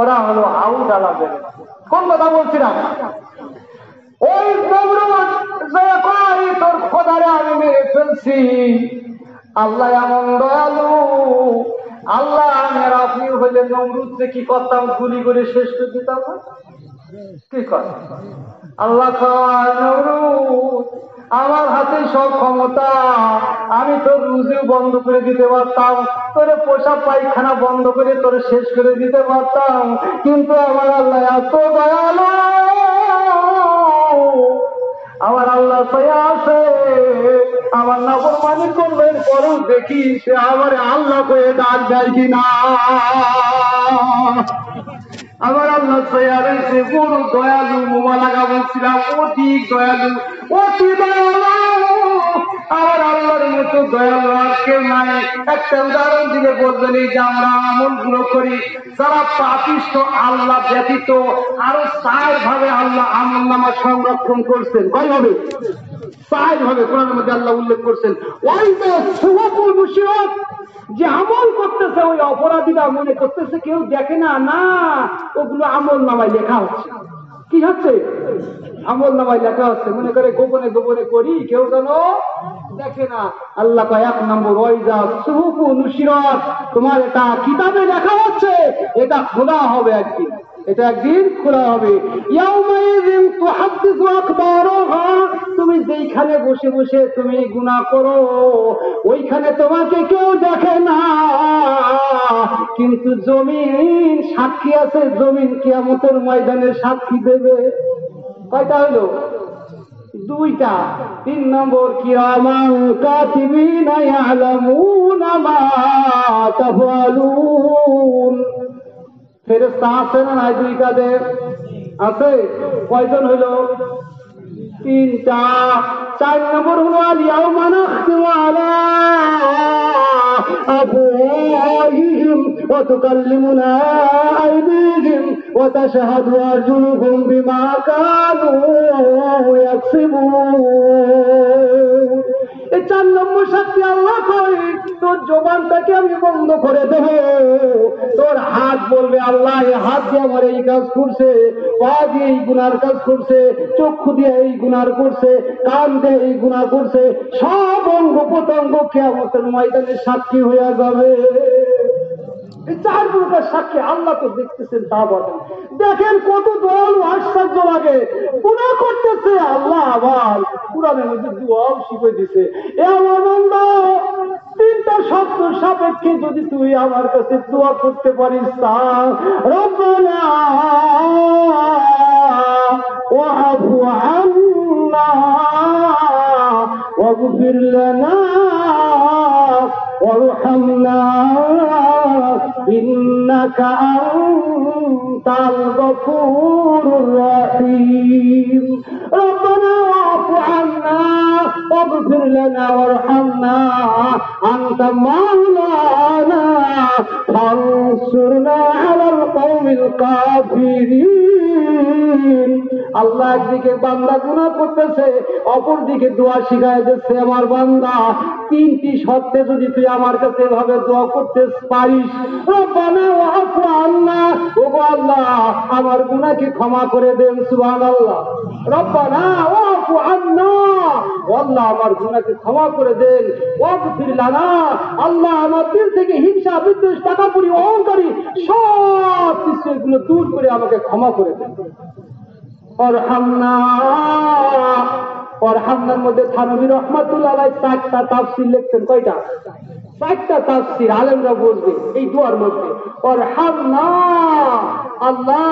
ওরা হলো আউট আলা বেরেন। কোন কথা বলছিলাম? ওই নমরুদ যে কয় তোর খোদারে আমি মেরে ফেলছি, আল্লাহ এমন দয়ালু, আল্লাহ আমি আর আপনি হইলে নমরুদকে কি করতাম? গুলি করে শেষ করে দিতাম না? কি কর আল্লাহ কয় নমরুদ আমার হাতে সব ক্ষমতা, আমি তোর রুজিও বন্ধ করে দিতে পারতাম, তোর পোষা পায়খানা বন্ধ করে তোর শেষ করে দিতে পারতাম, কিন্তু আমার আল্লাহ এত দয়ালু, আমার আল্লাহ সয়া আছে, আমার নাফরমানি করবে পরও দেখি সে আমার আল্লাহ কয়ে ডাক দেয় কিনা। আমার আল্লাহ সয়া রয়েছে বড় দয়ালু, মোবালাগা বলছিলাম, অধিক দয়ালু, অতি দয়ালু। আমার আল্লাহর মতো দয়ালু আর কেউ নাই। একটা উদাহরণ দিলে বলবেন এই যে আমরা আমলগুলো করি, যারা পাপিষ্ঠ আল্লাহ ব্যতীত আরো 4 ভাবে আল্লাহ আমল নামা সংরক্ষণ করছেন। কয়ভাবে? 4 ভাবে কোরআনের মধ্যে আল্লাহ উল্লেখ করছেন। ওই যে সুবহানাল মুশরিক যে আমল করতেছে, ওই অপরাধীরা মনে করতেছে কেউ দেখে না, না, ওগুলো আমল নামায় লেখা হচ্ছে। কি হচ্ছে? আমল নামায় লেখা হচ্ছে। মনে করে গোপনে গোপনে করি, কেউ যেন দেখে না। আল্লাহ কয় 1 নম্বর ওই যা সুহুফু নুশিরাত, তোমার এটা কিতাবে লেখা হচ্ছে, এটা খোলা হবে একদিন, এটা একদিন খোলা হবে। ইয়াউমাইযিন তুহাদ্দিসু আখবারাহা, তুমি যেইখানে বসে বসে তুমি গুনাহ করো, ওইখানে তোমাকে কেউ দেখে না, কিন্তু জমিন সাক্ষী আছে, জমিন কিয়ামতের ময়দানে সাক্ষী দেবে। কয়টা হলো? 2টা। 3 নম্বর কিরামান কাতিবিনা ইয়ালামুনা মা তাফআলুন, ফেরেশতা আছে না নাই? 2 কাদের আছে। কয়জন হলো? 3টা। 4 নম্বর হলো আল ইয়াউমা নাখতিমু আলা আফওয়াহিহিম ওয়া তুকাল্লিমুনা আইদিহিম ওয়া তাশহাদু আরজুলুহুম বিমা কানু ইয়াকসিবুন। এই 4 নম্বর সাক্ষী আল্লাহ কয় তোর জবানটাকে আমি বন্ধ করে দেব, তোর হাত বলবে আল্লাহ এই হাত দিয়ে আমার এই কাজ করছে, পা দিয়ে এই গুনার কাজ করছে, চক্ষু দিয়ে এই গুনার করছে, কান দিয়ে এই গুনাহ করছে, সব অঙ্গ প্রত্যঙ্গ কিয়ামতের ময়দানে সাক্ষী হয়ে যাবে। এই 4 প্রকার সাক্ষী আল্লাহ তো দেখতেছেন, তা বলেন। দেখেন কত দল আশ্চর্য লাগে, গুনাহ করতেছে, আল্লাহ আবার কুরআনের মধ্যে দোয়াও শিখিয়ে দিয়েছে। এ আমার বান্দা, 3টা শর্ত সাপেক্ষে যদি তুই আমার কাছে দোয়া করতে পারিস, তা রব্বানা ওয়াফু আন্না ওয়াগফির লানা ওয়ারহামনা ইন্নাকা আনতাল গফুরুর রহিম। রব্বানা ওয়াফু আন্না ওয়াগফির লানা ওয়ারহামনা আনতা মাওলানা ফানসুরনা আলাল কওমিল কাফিরিন। আল্লাহ একদিকে বান্দা গুনাহ করতেছে, অপর দিকে দোয়া শিখায় দিচ্ছে, আমার বান্দা 3টি শর্তে যদি তুই আমার কাছে এভাবে দোয়া করতে পারিস, রব্বানা ওয়াফু আন্না, ওগো আল্লাহ আমার গুনাহকে ক্ষমা করে দেন। সুবহানাল্লাহ। রব্বানা ওয়াফু ফাফু আন্না, আল্লাহ আমার গুনাহকে ক্ষমা করে দেন, ওয়াগফির লানা, আল্লাহ আমার দিল থেকে হিংসা বিদ্বেষ টাকাপুরি অহংকারী সব কিছু এগুলো দূর করে আমাকে ক্ষমা করে দেন। ওয়ারহামনার মধ্যে থানভী রহমাতুল্লাহ আলাইহি 4টা তাফসীর লিখতেন। কয়টা? 4টা তাফসীর আলেমরা বলবে এই দুয়ার মধ্যে। ওয়ারহামনা, আল্লাহ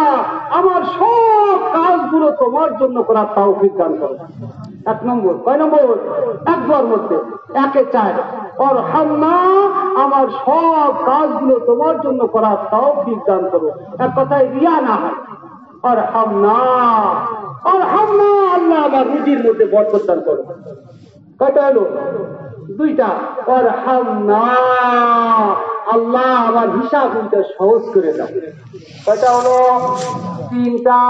আমার সব কাজগুলো তোমার জন্য করার তৌফিক দান করো। 1 নম্বর। কয় নম্বর? 1 দুয়ার মধ্যে 1-4। ওয়ারহামনা, আমার সব কাজগুলো তোমার জন্য করার তৌফিক দান করো। এক কথায় রিয়া না হয়। আরহামনা, আরহামনা, আল্লাহ আমার রুজির মধ্যে বরকত দান করো। কয়টা হলো? 2টা। আরহামনা, আল্লাহ আমার হিসাব সহজ করে দাও। কয়টা হলো? 3টা।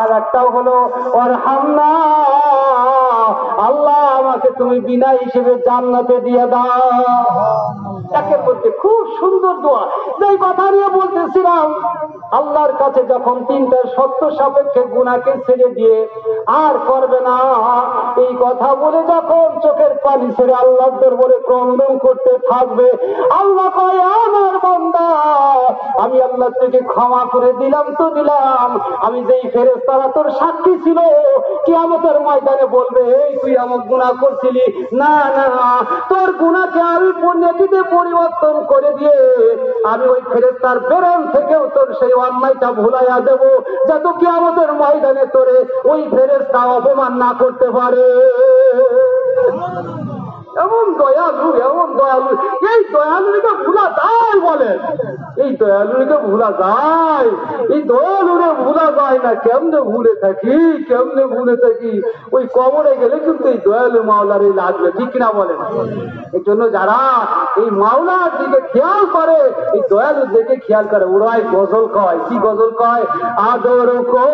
আর একটাও হলো আরহামনা, আল্লাহ আমাকে তুমি বিনা হিসেবে জান্নাতে দিয়ে দাও। একের মধ্যে খুব সুন্দর দোয়া। এই কথা নিয়ে বলতেছিলাম, আল্লাহর কাছে যখন 3টা সত্য সাপেক্ষে গুনাহকে ছেড়ে দিয়ে আর করবে না এই কথা বলে যখন চোখের পানি ছেড়ে আল্লাহর দরবারে ক্রন্দন করতে থাকবে, আল্লাহ কয় আমার বান্দা আমি আল্লাহ থেকে ক্ষমা করে দিলাম তো দিলাম। আমি যেই ফেরেশতারা তোর সাক্ষী ছিল কিয়ামতের ময়দানে বলবে এই তুই আমার গুনাহ করছিলি, না না তোর গুনাহকে আমি নেকিতে পরিবর্তন করে দিয়ে আমি ওই ফেরেশতার বেরেন থেকেও তোর সেই অন্যায়টা ভুলাইয়া দেব, যাতে কিয়ামতের ময়দানে তোরে ওই ফেরেশতা অপমান না করতে পারে। এমন দয়ালু, এমন দয়ালু। এই দয়ালুকে ভুলা যায়? বলেন, এই দয়ালুকে ভুলা যায়? এই দয়ালুরে ভুলা যায় না। কেমনে ভুলে থাকি, কেমনে ভুলে থাকি? ওই কবরে গেলে কিন্তু এই দয়ালু মাওলারই লাগবে, ঠিক না বলেন? এই জন্য যারা এই মাওলার দিকে খেয়াল করে, এই দয়ালুর দিকে খেয়াল করে, ওরাই গজল কয়। কি গজল কয়? আদর কো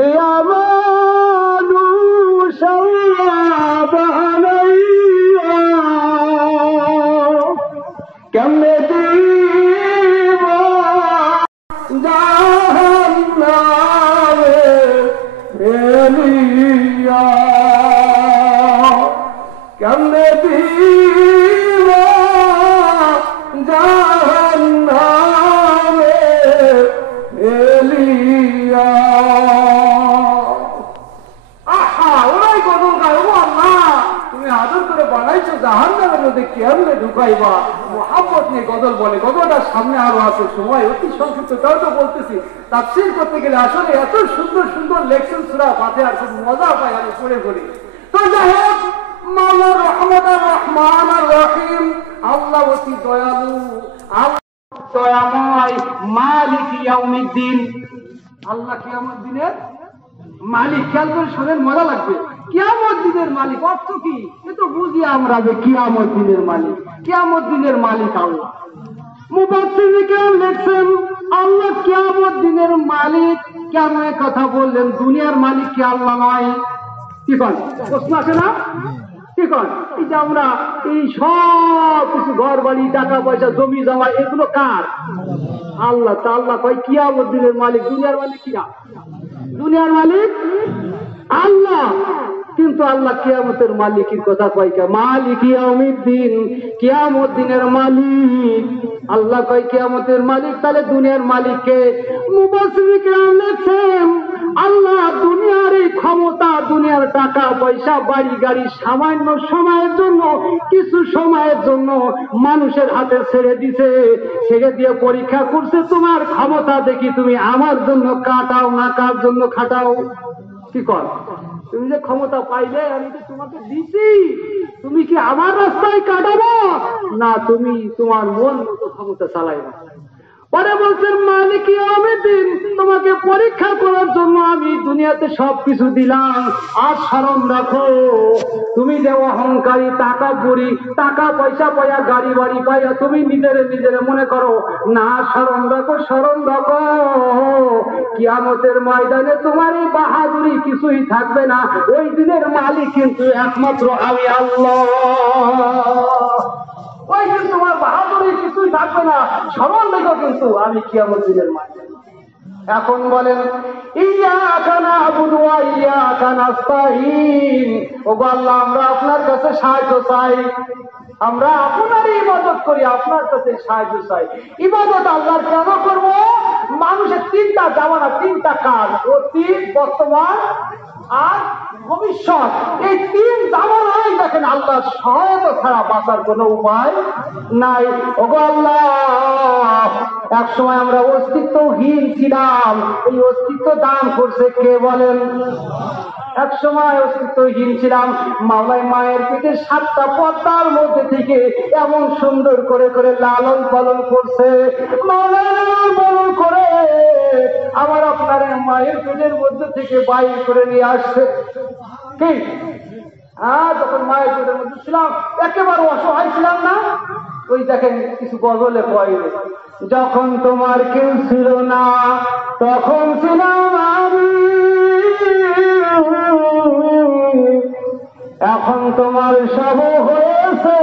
রিয়া কেমনে দিব জাহান্নামে ফেলিয়া, কেমনে দিব জাহান্নামে ফেলিয়া। আদর করে বানাইছো জাহান্নামের মধ্যে কেমনে ঢুকাইবা? মুহাব্বত নিয়ে গজল বলে। গজলটা সামনে আরো আছে, সময় অতি সংক্ষিপ্ত, তাও তো বলতেছি। তাফসীর করতে গেলে আসলে এত সুন্দর সুন্দর লেকচার সূরা ফাতিহার খুব মজা পাই আমি পড়ে পড়ে। তো যাই হোক, মাওলা রহমান আর রহমান আর রহিম, আল্লাহ অতি দয়ালু, আল্লাহ দয়াময়, মালিক ইয়াউমিদ্দিন। আল্লাহ কিয়ামত দিনের মালিক। খেয়াল করে শোনেন, মজা লাগবে। কিয়ামত দিনের মালিক অর্থ কি? এ তো বুঝি আমরা যে কিয়ামত দিনের মালিক। কিয়ামত দিনের মালিক আল্লাহ। মুফাসসিরিনে কেরাম লিখছেন আল্লাহ কিয়ামত দিনের মালিক। কেন এই কথা বললেন? দুনিয়ার মালিক কি আল্লাহ নয়? কি কন? প্রশ্ন আসে না? কি কন? এই যে আমরা এই সব কিছু ঘর বাড়ি টাকা পয়সা জমি জমা এগুলো কার? আল্লাহ। তা আল্লাহ কয় কিয়ামত দিনের মালিক। দুনিয়ার মালিক কিরা? দুনিয়ার মালিক আল্লাহ। কিন্তু আল্লাহ কিয়ামতের মালিকের কথা কয় কে? মালিক ইয়াউমিদ্দিন, কিয়ামত দিনের মালিক। আল্লাহ কয় কিয়ামতের মালিক, তাহলে দুনিয়ার মালিক কে? মুফাসসিরিনে কেরাম লিখছেন আল্লাহ দুনিয়ার এই ক্ষমতা, দুনিয়ার টাকা পয়সা বাড়ি গাড়ি সামান্য সময়ের জন্য, কিছু সময়ের জন্য মানুষের হাতে ছেড়ে দিছে। ছেড়ে দিয়ে পরীক্ষা করছে তোমার ক্ষমতা দেখি তুমি আমার জন্য কাটাও না কার জন্য খাটাও। কি কর? তুমি যে ক্ষমতা পাইলে আমি তো তোমাকে দিছি, তুমি কি আমার রাস্তায় কাটাবো না তুমি তোমার মন মতো ক্ষমতা চালাইবা? পরে বলছেন মালিক ইয়াউমিদ্দিন, তোমাকে পরীক্ষা করার জন্য আমি দুনিয়াতে সবকিছু দিলাম। আর স্মরণ রাখো, তুমি যে অহংকারী, টাকা বুড়ি, টাকা পয়সা পাইয়া গাড়ি বাড়ি পাইয়া তুমি নিজেরে মনে করো না, স্মরণ রাখো, স্মরণ রাখো কিয়ামতের ময়দানে তোমার এই বাহাদুরি কিছুই থাকবে না। ওই দিনের মালিক কিন্তু একমাত্র আমি আল্লাহ। ওই দিন তোমার বাহাদুরি কিছুই থাকবে না, স্মরণ রেখো কিন্তু আমি কিয়ামত দিনের মালিক। এখন বলেন ইয়াকা না'বুদু ওয়া ইয়াকা নাস্তাঈন, ওগো আল্লাহ আমরা আপনার কাছে সাহায্য চাই, আমরা আপনারই ইবাদত করি, আপনার কাছে সাহায্য চাই। ইবাদত আল্লাহর কেন করব? মানুষের তিনটা জামানা, তিনটা কাল, অতীত, বর্তমান আর ভবিষ্যৎ, এই তিন জামানায় দেখেন আল্লাহর সহায়তা ছাড়া বাঁচার কোনো উপায় নাই। ওগো আল্লাহ এক সময় আমরা অস্তিত্বহীন ছিলাম, এই অস্তিত্ব দান করছে কে বলেন? এক সময় অস্তিত্বহীন ছিলাম, মাওলাই মায়ের পেটে 7টা পর্দার মধ্যে থেকে এমন সুন্দর করে করে লালন পালন করছে, মাওলাই লালন পালন করে আমার আপনার মায়ের পেটের মধ্যে থেকে বাইর করে নিয়ে আসছে। কি যখন মায়ের পেটের মধ্যে ছিলাম একেবারে অসহায় ছিলাম না? ওই দেখেন কিছু গজলে পড়ে, যখন তোমার কেউ ছিল না তখন ছিলাম আমি, এখন তোমার সব হয়েছে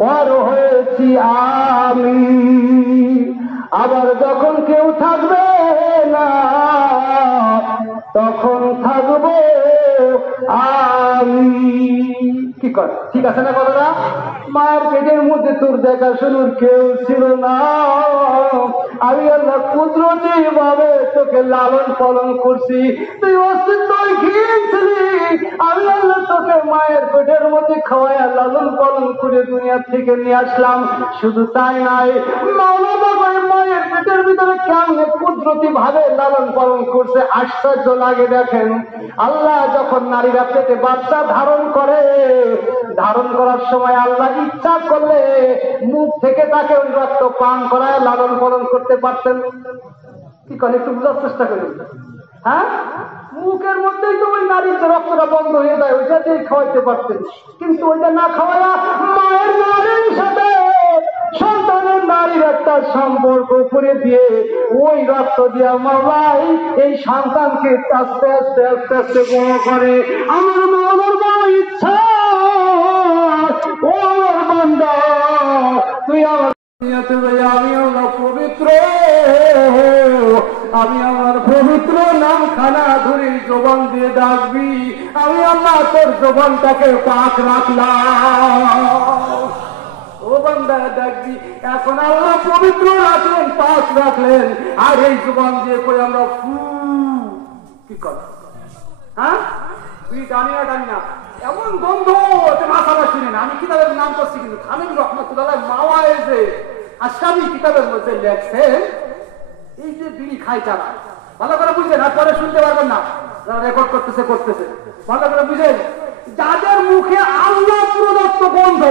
পর হয়েছি আমি, আবার যখন কেউ থাকবে না তখন থাকবো আমি। কি কর ঠিক আছে না কথাটা? মায়ের পেটের মধ্যে তোর দেখা শুনুর কেউ ছিল না, আমি আল্লাহ কুদরতি ভাবে তোকে লালন পালন করছি, তুই অস্তিত্বহীন ছিলি, আমি আল্লাহ তোকে মায়ের পেটের মধ্যে খাওয়ায় লালন পালন করে দুনিয়া থেকে নিয়ে আসলাম। শুধু তাই নাই, মাওলানা মায়ের পেটের ভিতরে কেমনে কুদরতি ভাবে লালন পালন করছে, আশ্চর্য লাগে। দেখেন আল্লাহ যখন নারীরা পেটে বাচ্চা ধারণ করে, ধারণ করার সময় আল্লাহ ইচ্ছা করলে মুখ থেকে তাকে ওই রক্ত পান করায় লালন পালন করতে পারতেন। কি করে একটু বোঝার চেষ্টা করি। হ্যাঁ, মুখের মধ্যেই তো ওই নারীর রক্তটা বন্ধ হয়ে যায়, ওইটা দিয়ে খাওয়াইতে পারতেন, কিন্তু ওইটা না খাওয়াইয়া মায়ের নারীর সাথে সন্তানের নারীর একটা সম্পর্ক করে দিয়ে ওই রক্ত দিয়া মাওলাই এই সন্তানকে আস্তে আস্তে আস্তে আস্তে বড় করে। আমার মাওলার বড় ইচ্ছা, ও আমার বান্দা তুই আমার আমি আল্লাহ পবিত্র, আমি আমার পবিত্র নাম খানা ধরে জবান দিয়ে ডাকবি, আমি আল্লাহ তোর জবানটাকে পাক রাখলাম। ও বান্দা ডাকবি, এখন আল্লাহ পবিত্র রাখলেন, পাক রাখলেন, আর এই জবান দিয়ে করে আমরা ফু কি কর। হ্যাঁ টানি না এমন গন্ধ মাথাটা শুনে না। আমি কিতাবের নাম করছি কিন্তু খালিদ রহমতুল্লাহ মাওয়ায় যে আসামি কিতাবের মধ্যে লেখছেন, এই যে বিড়ি খাই যারা ভালো করে বুঝলেন, আর পরে শুনতে পারবেন না, যারা রেকর্ড করতেছে ভালো করে বুঝেন, যাদের মুখে আল্লাহ প্রদত্ত গন্ধ,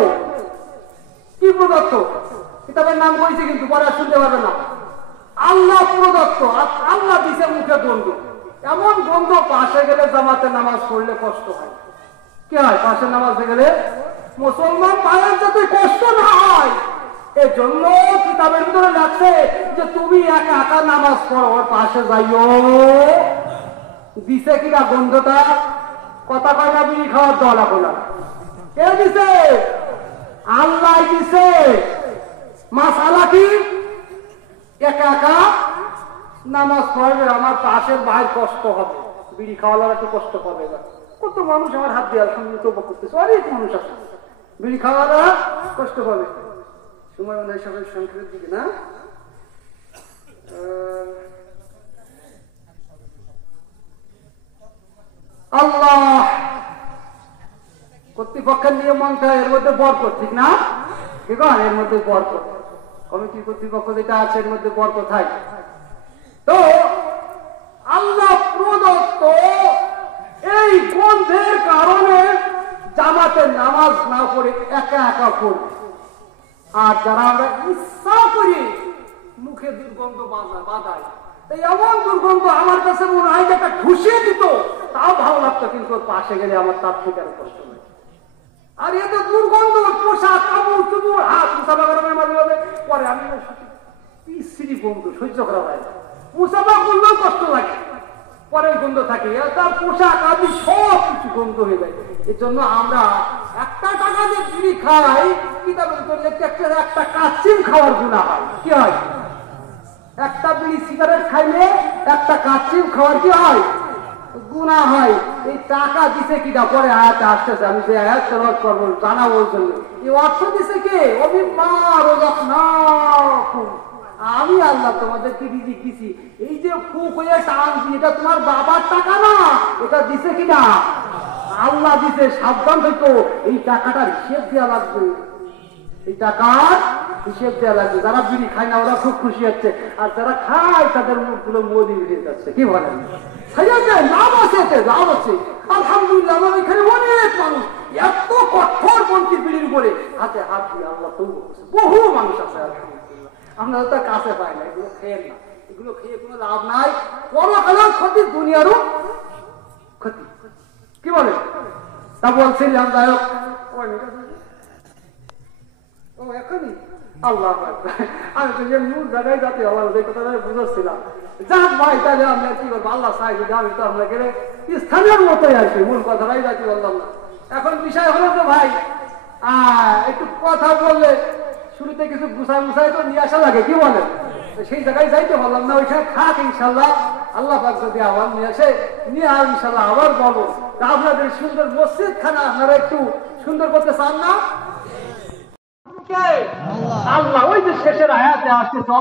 কি প্রদত্ত কিতাবের নাম বলছে কিন্তু পরে শুনতে পারবেন না, আল্লাহ প্রদত্ত, আল্লাহ দিছে মুখে গন্ধ, এমন গন্ধ পাশে গেলে জামাতে নামাজ পড়লে কষ্ট হয়। কি হয় পাশে নামাজে গেলে? মুসলমান ভাইয়ের যাতে কষ্ট না হয় এজন্য কিতাবের ভিতরে লাগছে যে তুমি একা একা নামাজ পড়ো, ওর পাশে যাইও। দিছে কিনা গন্ধটা? কথা কয় না, বিড়ি খাওয়ার দল এখন কে দিছে? আল্লাহ দিছে। মাসালা কি? একা একা নামাজ পড়বে, আমার পাশের ভাই কষ্ট হবে, বিড়ি খাওয়ালার একটু কষ্ট পাবে না। কত মানুষ আমার হাত দিয়ে সঙ্গে তো করতেছে, অনেক মানুষ আছে, বিড়ি খাওয়ালা কষ্ট পাবে। সময় মনে হয় সবাই সংক্ষেপের দিকে না, আল্লাহ কর্তৃপক্ষের নিয়মটা এর মধ্যে বরকত, ঠিক না? ঠিক আছে, এর মধ্যে বরকত, কমিটি কর্তৃপক্ষ যেটা আছে এর মধ্যে বরকত থাকে। তো আল্লাহ প্রদত্ত এই গন্ধের কারণে জামাতে নামাজ না পড়ে একা একা পড়বে, আর যারা আমরা ইচ্ছা করি মুখে দুর্গন্ধ বাঁধায়, এমন দুর্গন্ধ আমার কাছে মনে হয় যে একটা ঢুসিয়ে দিত তাও ভালো লাগতো, কিন্তু পাশে গেলে আমার তার থেকে আর কষ্ট হয়। আর এত দুর্গন্ধ, পোশাক কাপড় চুপড় হাত মুসাফা করার মাঝে মাঝে পরে আমি বিশ্রী গন্ধ সহ্য করা হয় না, মুসাফা করলেও কষ্ট লাগে, পরে গন্ধ থাকে, তার পোশাক আদি সব কিছু গন্ধ হয়ে যায়। এর জন্য আমরা একটা টাকা যে বিড়ি খাই, কিতাবের করলে একটা কাচিম খাওয়ার গুণা হয়। কি হয়? একটা বিড়ি সিগারেট খাইলে একটা কাচ্চিম খাওয়ার কি হয়? গুনাহ হয়। এই টাকা দিছে কিনা পরে আয়াতে আসতেছে, আমি যে আয়াত তেলাওয়াত করব জানাবো জন্য। এই অর্থ দিছে কে? অবিমা রাযাকনাকুম, আমি আল্লাহ তোমাদেরকে রিজিক দিছি। এই যে ফুক হয়ে টান দিয়ে, এটা তোমার বাবার টাকা না, এটা দিছে কিনা? আল্লাহ দিছে। সাবধান হইতো, এই টাকাটার হিসেব দেওয়া লাগবে, এই টাকার হিসেব দেওয়া লাগবে। যারা বিড়ি খায় না ওরা খুব খুশি হচ্ছে, আর যারা খায় তাদের মুখগুলো মোদি হয়ে যাচ্ছে। কি বলেন? লাভ আছে, লাভ আছে। আলহামদুলিল্লাহ, আমার এখানে অনেক মানুষ এত কঠোরপন্থী বিড়ির উপরে হাতে হাত দিয়ে আল্লাহ তৌবা করছে। বহু মানুষ আছে আলহামদুলিল্লাহ। আপনারা তো কাছে পায় না, এগুলো খেয়েন না, এগুলো খেয়ে কোনো লাভ নাই। পরকালের ক্ষতি, দুনিয়ারও ক্ষতি। কি বলে? তা বলছিলাম, যাই হোক এখনই আল্লাহ, আমি তো যে মূল জায়গায় যাতে আমার ওই কথাটা বুঝাচ্ছিলাম। যাক ভাই, তাহলে আমরা কি করবো? আল্লাহ চাই যদি আমি তো আপনাকে স্থানীয় মতোই আর কি, মূল কথাটাই যাতে বললাম না। এখন বিষয় হলো তো ভাই, একটু কথা বললে শুরুতে কিছু গুছাই তো নিয়ে আসা লাগে। কি বলেন? সেই জায়গায় যাইতে বললাম না, ওইখানে থাক ইনশাল্লাহ। আল্লাহ পাক যদি আবার নিয়ে আসে, নিয়ে আর ইনশাল্লাহ আবার বলবো। তা আপনাদের সুন্দর মসজিদ খানা আপনারা একটু সুন্দর করতে চান না? আল্লাহ ওই যে শেষের আয়াতে আসতেছে,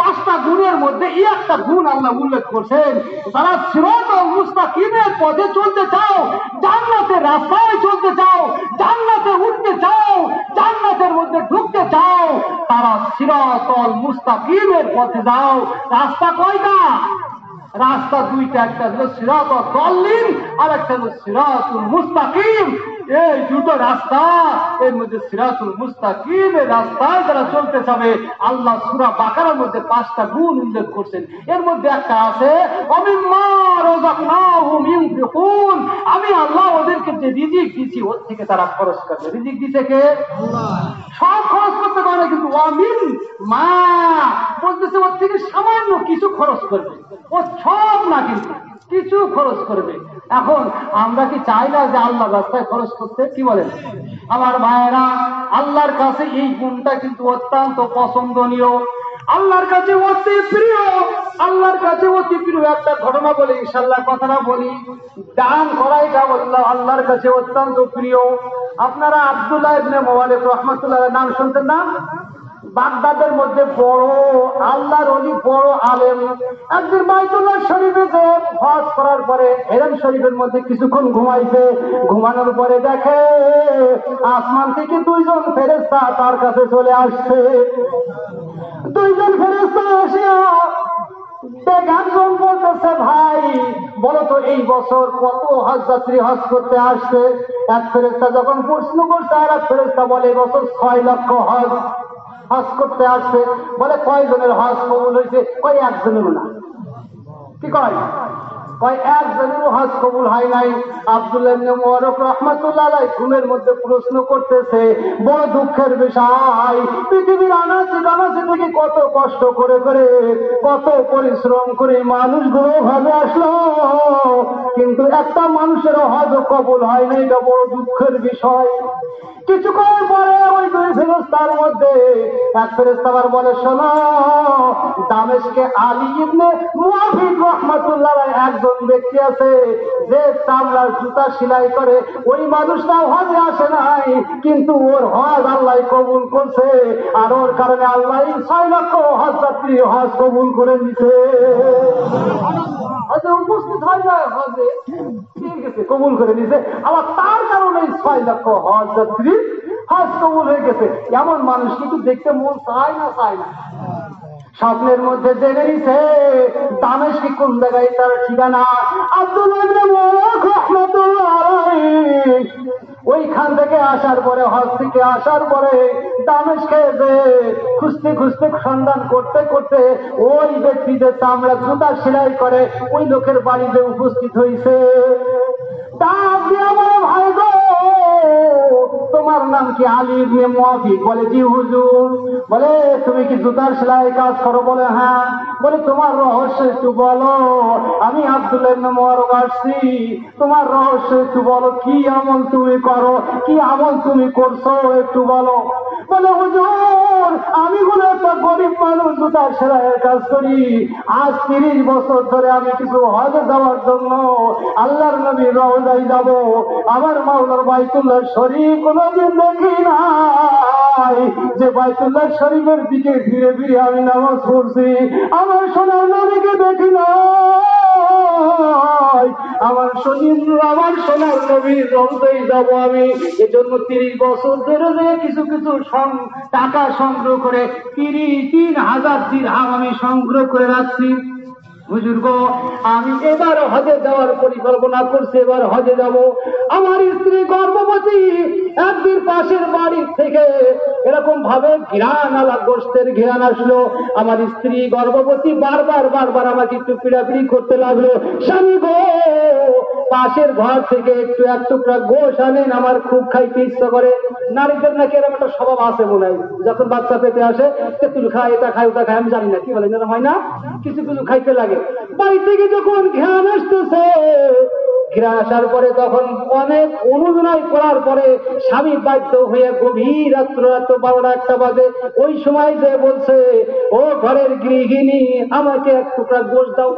পাঁচটা গুণের মধ্যে এই একটা গুণ আল্লাহ উল্লেখ করছেন। তারা সিরাতাল মুস্তাকিমের পথে চলতে চাও, জান্নাতের রাস্তায় চলতে চাও, জান্নাতে উঠতে চাও, জান্নাতের মধ্যে ঢুকতে চাও, তারা সিরাতাল মুস্তাকিমের পথে যাও। রাস্তা কয়টা? রাস্তা দুইটা, একটা হলো সিরাতুল দাল্লিন আর একটা হলো সিরাতুল মুস্তাকিম। এই দুটো রাস্তা, এর মধ্যে সিরাতুল মুস্তাকিমের রাস্তায় যারা চলতে যাবে, আল্লাহ সূরা বাকারার মধ্যে 5টা গুণ উল্লেখ করছেন। এর মধ্যে একটা আছে ওমিম্মা রাযাকনাহুম ইউনফিকুন, আমি আল্লাহ ওদেরকে যে রিজিক দিয়েছি ওর থেকে তারা খরচ করবে। রিজিক দিয়েছে কে? আল্লাহ। সব খরচ করতে পারে, কিন্তু ওয়ামিন মা বলতেছে ওর থেকে সামান্য কিছু খরচ করবে, ও সব না কিন্তু কিছু খরচ করবে। এখন আমরা কি চাই না যে আল্লাহ রাস্তায় খরচ করতে? কি বলেন আমার ভাইয়েরা? আল্লাহর কাছে এই গুণটা কিন্তু অত্যন্ত পছন্দনীয়, আল্লাহর কাছে অতি প্রিয়। আল্লাহর কাছে অতি প্রিয় একটা ঘটনা বলে ইনশাআল্লাহ কথাটা বলি। দান করা এটা আল্লাহর কাছে অত্যন্ত প্রিয়। আপনারা আব্দুল্লাহ ইবনে মুবারক রাহমাতুল্লাহ নাম শুনতেন না? বাগদাদের মধ্যে বড় আল্লাহর ওলি, বড় আলেম। একদিন বাইতুল্লাহ শরীফে যে হজ করার পরে হেরেম শরীফের মধ্যে কিছুক্ষণ ঘুমাইছে। ঘুমানোর পরে দেখে আসমান থেকে 2জন ফেরেশতা তার কাছে চলে আসছে। 2জন ফেরেশতা আসিয়া একজন বলতেছে, ভাই বলো তো এই বছর কত হজ যাত্রী হজ করতে আসছে? এক ফেরেশতা যখন প্রশ্ন করছে, আর এক ফেরেশতা বলে এই বছর 6 লক্ষ হজ করতে আসছে। বলে কয়জনের হজ কবুল হয়েছে? কয় একজনেরও না। কি কয়? কয় একজনেরও হজ কবুল হয় নাই। আব্দুল্লাহ ইবনে মুবারক রাহমাতুল্লাহ আলাইহি ঘুমের মধ্যে প্রশ্ন করতেছে, বড় দুঃখের বিষয়, পৃথিবীর আনাচে কানাচে থেকে কত কষ্ট করে করে, কত পরিশ্রম করে মানুষগুলো ভাবে আসলো, কিন্তু একটা মানুষেরও হজ কবুল হয় না। এটা বড় দুঃখের বিষয়। কিছুক্ষণ পরে ওই 2 ফেরেশতার মধ্যে এক ফেরেশতা আবার বলে, শোনো, দামেশকে আলী ইবনে মুআফিক রাহমাতুল্লাহ আলাইহি একজন ব্যক্তি আছে যে চামড়ার জুতা সেলাই করে, ওই মানুষটাও হজে আসে নাই, কিন্তু ওর হজ আল্লাহ কবুল করছে, আর ওর কারণে আল্লাহ 6 লক্ষ হজ যাত্রী হজ কবুল করে নিছে। হজে উপস্থিত হয় যায়, হজে ঠিক আছে কবুল করে নিছে, আবার তার কারণে 6 লক্ষ হজ যাত্রী হজ কবুল হয়ে গেছে। এমন মানুষ কিন্তু দেখতে মন চায় না, চায় না। স্বপ্নের মধ্যে জেনে নিছে দামেশকে কোন জায়গায় তার ঠিকানা। আব্দুল্লাহ ইবনে মুবারক রাহমাতুল্লাহ আলাইহি ওইখান থেকে আসার পরে, হজ থেকে আসার পরে দামেশকে যে খুঁজতে খুঁজতে সন্ধান করতে করতে ওই ব্যক্তি যে চামড়া জুতা সেলাই করে ওই লোকের বাড়িতে উপস্থিত হয়েছে। ডাক দিয়ে আমার ভাই গো, তোমার নাম কি আলী ইবনে মুআফিক? বলে জি হুজুর। বলে তুমি কি জুতার সেলাই কাজ করো? বলে হ্যাঁ। বলে তোমার রহস্য একটু বলো। আমি আব্দুল্লাহ ইবনে মুবারক আসছি, তোমার রহস্য একটু বলো, কি আমল তুমি করো, কি আমল তুমি করছো একটু বলো। বলে হুজুর আমি হলো একটা গরিব মানুষ, জুতা সেলাইয়ের কাজ করি। আজ 30 বছর ধরে আমি কিছু হজে যাওয়ার জন্য আল্লাহর নবীর রওজায় যাব। আমার মাওলার বাইতুল্লাহ শরীফ কোনোদিন দেখি নাই যে বাইতুল্লাহ শরীফের দিকে ফিরে ফিরে আমি নামাজ পড়ছি। আমার সোনার নবীকে দেখি নাই। আমার সোনার নবীর রওজায় যাব আমি। এজন্য 30 বছর ধরে কিছু কিছু টাকা সংগ্রহ করে 3,000 দিরহাম আমি সংগ্রহ করে রাখছি। হুজুর গো, আমি এবার হজে যাওয়ার পরিকল্পনা করছি, এবার হজে যাব। আমার স্ত্রী গর্ভবতী, একদিন পাশের বাড়ি থেকে এরকম ভাবে ঘ্রাণ আলা গোষ্ঠের ঘ্রাণ আসলো। আমার স্ত্রী গর্ভবতী বারবার আমাকে একটু পিড়াপিড়ি করতে লাগলো, স্বামী গো পাশের ঘর থেকে একটু এক টুকরা গোশ আনেন, আমার খুব খাইতে ইচ্ছা করে। নারীদের নাকি এরকম একটা স্বভাব আছে মনে হয়, যখন বাচ্চা পেতে আসে তেঁতুল খায়, এটা খায়, ওটা খায়, আমি জানি না কি বলেন, এরকম হয় না? কিছু কিছু খাইতে লাগে। বাড়ি থেকে যখন ঘ্রাণ আসতেছে, ঘ্রাণ আসার পরে তখন অনেক অনুনয় করার পরে স্বামী বাধ্য হয়ে গভীর রাত্র 12টা-1টা বাজে ওই সময় যে বলছে, ও ঘরের গৃহিণী, আমাকে এক টুকরা গোশ দাও,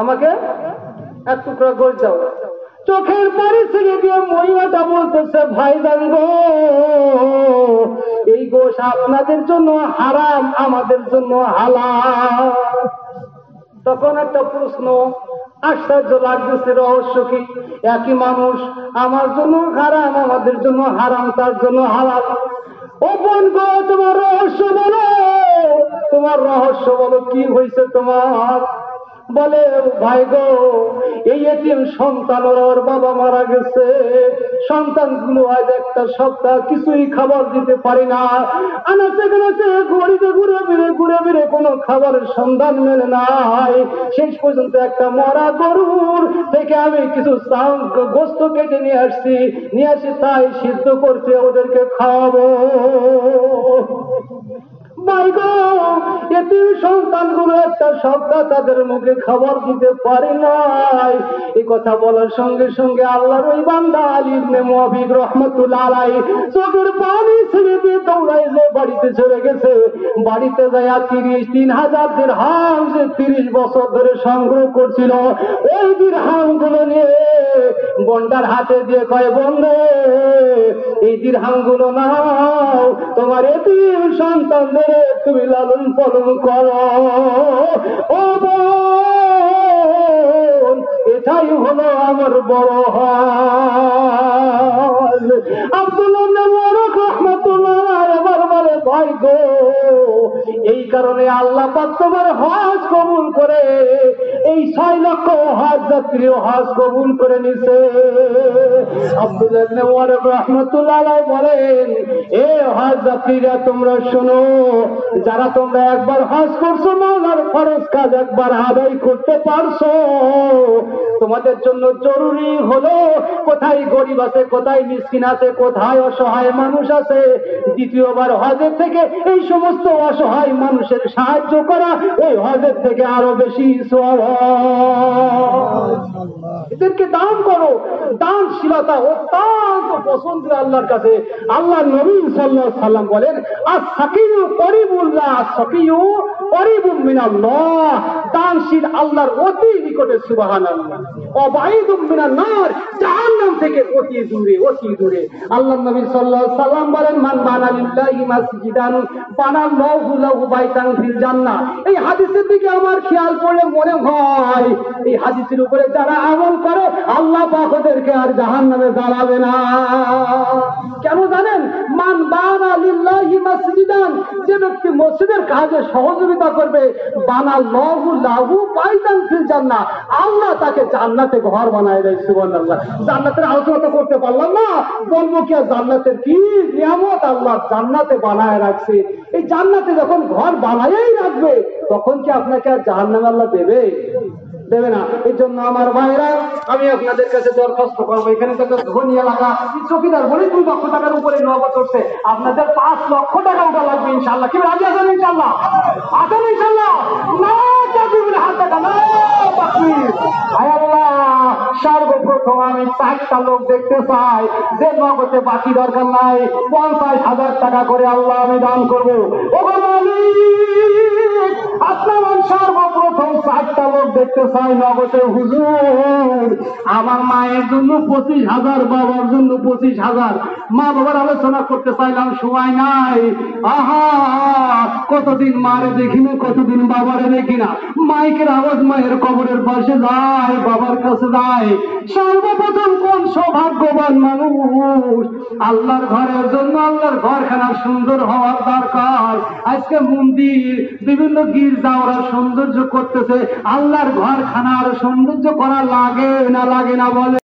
আমাকে এক টুকরা গোশ দাও। চোখের পানি ছেড়ে দিয়ে মহিলাটা বলতেছে, ভাইজান গো, এই গোশ আপনাদের জন্য হারাম, আমাদের জন্য হালাল। তখন একটা প্রশ্ন, আশ্চর্য লাগতেছে, রহস্য কি? একই মানুষ, আমার জন্য হারাম, আমাদের জন্য হারাম, তার জন্য হালাল। ও বোন গো, তোমার রহস্য বলো, তোমার রহস্য বলো, কি হয়েছে তোমার? বলে, ভাই গো, এই এতিম সন্তান, ওর বাবা মারা গেছে, সন্তানগুলো আজ একটা সপ্তাহ কিছুই খাবার দিতে পারি না, আনাচে কানাচে ঘুরে ঘুরে কোনো খাবারের সন্ধান মেলে নাই। শেষ পর্যন্ত একটা মরা গরুর থেকে আমি কিছু গোস্ত কেটে নিয়ে আসি, তাই সিদ্ধ করছে, ওদেরকে খাওয়াবো। ভাই গো, এতিম সন্তানগুলো একটা সপ্তাহ তাদের মুখে খাবার দিতে পারে নাই। এই কথা বলার সঙ্গে সঙ্গে আল্লাহর ওই বান্দা আলী ইবনে মুআবিদ রাহমাতুল্লাহ আলাইহি চোখের পানি ছেড়ে দিয়ে দৌড়ায় যে বাড়িতে চলে গেছে। বাড়িতে যায় 3,000 দিরহাম যে 30 বছর ধরে সংগ্রহ করছিল, ওই দিরহাম গুলো নিয়ে বন্ডার হাতে দিয়ে কয়, বন্ধু, এই দিরহাম গুলো নাও, তোমার এতিম সন্তানদের তুমি লালন পালন করো। ও বোন, এটাই হলো আমার বড় হাল। আব্দুল্লাহ ইবনে মুবারক রাহমাতুল্লাহ আবার বলে, ভাই গো, এই কারণে আল্লাহ পাক তোমার হজ কবুল করে, এই 6 লক্ষ হজ যাত্রীও হজ কবুল করে নিছে। আব্দুল্লাহ ইবনে মুবারক রাহমাতুল্লাহ আলাইহি বলেন, এ হজ যাত্রীরা, তোমরা শোনো, যারা তোমরা একবার হজ করছো, মাওলার ফরজ কাজ একবার আদায় করতে পারছো, তোমাদের জন্য জরুরি হলো কোথায় গরিব আছে, কোথায় মিসকিন আছে, কোথায় অসহায় মানুষ আছে, দ্বিতীয়বার হজের থেকে এই সমস্ত অসহায় মানুষের সাহায্য করা ওই হজের থেকে আরো বেশি সওয়াব। এদেরকে দান করো। দানশীলতা অত্যন্ত পছন্দের আল্লাহর কাছে। আল্লাহ নবী সাল্লাল্লাহু আলাইহি সাল্লাম বলেন, আস-সাকিয়ু করিবুল্লাহ, আস-সাকিয়ু করিবুম মিনাল্লাহ, দানশীল আল্লাহর অতি নিকটে, সুবহানাল্লাহ। ওয়াবাইদুম মিনান নার, জাহান্নাম থেকে অতি দূরে, অতি দূরে। আল্লাহ নবী সাল্লাল্লাহু আলাইহি সাল্লাম বলেন, মান বানা লিল্লাহি মাসজিদান বানাল্লাহু লাহু বাইতান ফিল জান্নাহ। এই হাদিসের দিকে আমার খেয়াল পড়লে মনে হয়, এই হাদিসের উপরে যারা আমল করে আল্লাহ পাক ওদেরকে আর জাহান্নামে জ্বালাবে না। কেন জানেন? মান বানা লিল্লাহি মাসজিদান, যে ব্যক্তি মসজিদের কাজে সহযোগিতা করবে, বানাল্লাহু লাহু বাইতান ফিল জান্নাহ, আল্লাহ তাকে জান্নাতে ঘর বানায় দেয়। সুবহানাল্লাহ। জান্নাতের আলোচনা তো করতে পারলাম না, বলবো কি জান্নাতের কি নিয়ামত আল্লাহ জান্নাতে বানায় রাখছে। এই জান্নাতে যখন ঘর বানায়ই রাখবে, তখন কি আপনাকে আর জাহান্নামে আল্লাহ দেবে? দেবে না। এই জন্য আমার ভাইরা, আমি আপনাদের কাছে দরখাস্ত করবো, এখানে তো ধনী এলাকা, চৌকিদার বলে 2 লক্ষ টাকার উপরে নগদ করছে, আপনাদের 5 লক্ষ টাকা ওটা লাগবে ইনশাল্লাহ। কি রাজি আছেন ইনশাল্লাহ? আছেন ইনশাল্লাহ? না তাকবীর, হাত টাকা না তাকবীর। আয় আল্লাহ, সর্বপ্রথম আমি 4টা লোক দেখতে চাই যে নগদে বাকি দরকার নাই, 50,000 টাকা করে আল্লাহ আমি দান করবো। ও মালিক, আপনার সর্বপ্রথম 4টা লোক দেখতে চাই নগদে। হুজুর, আমার মায়ের জন্য 25,000, বাবার জন্য 25,000। মা বাবার আলোচনা করতে চাইলাম, সময় নাই। আহা, কতদিন মারে দেখি না, কতদিন বাবারে দেখি না। মাইকের আওয়াজ মায়ের কবরের পাশে যায়, বাবার কাছে যায়। সর্বপ্রথম কোন সৌভাগ্যবান মানুষ আল্লাহর ঘরের জন্য, আল্লাহর ঘরখানা সুন্দর হওয়ার দরকার। আজকে মন্দির, বিভিন্ন গির্জা ওরা সৌন্দর্য করতেছে, আল্লাহর ঘরখানার সৌন্দর্য করা লাগে না, লাগে না বলে?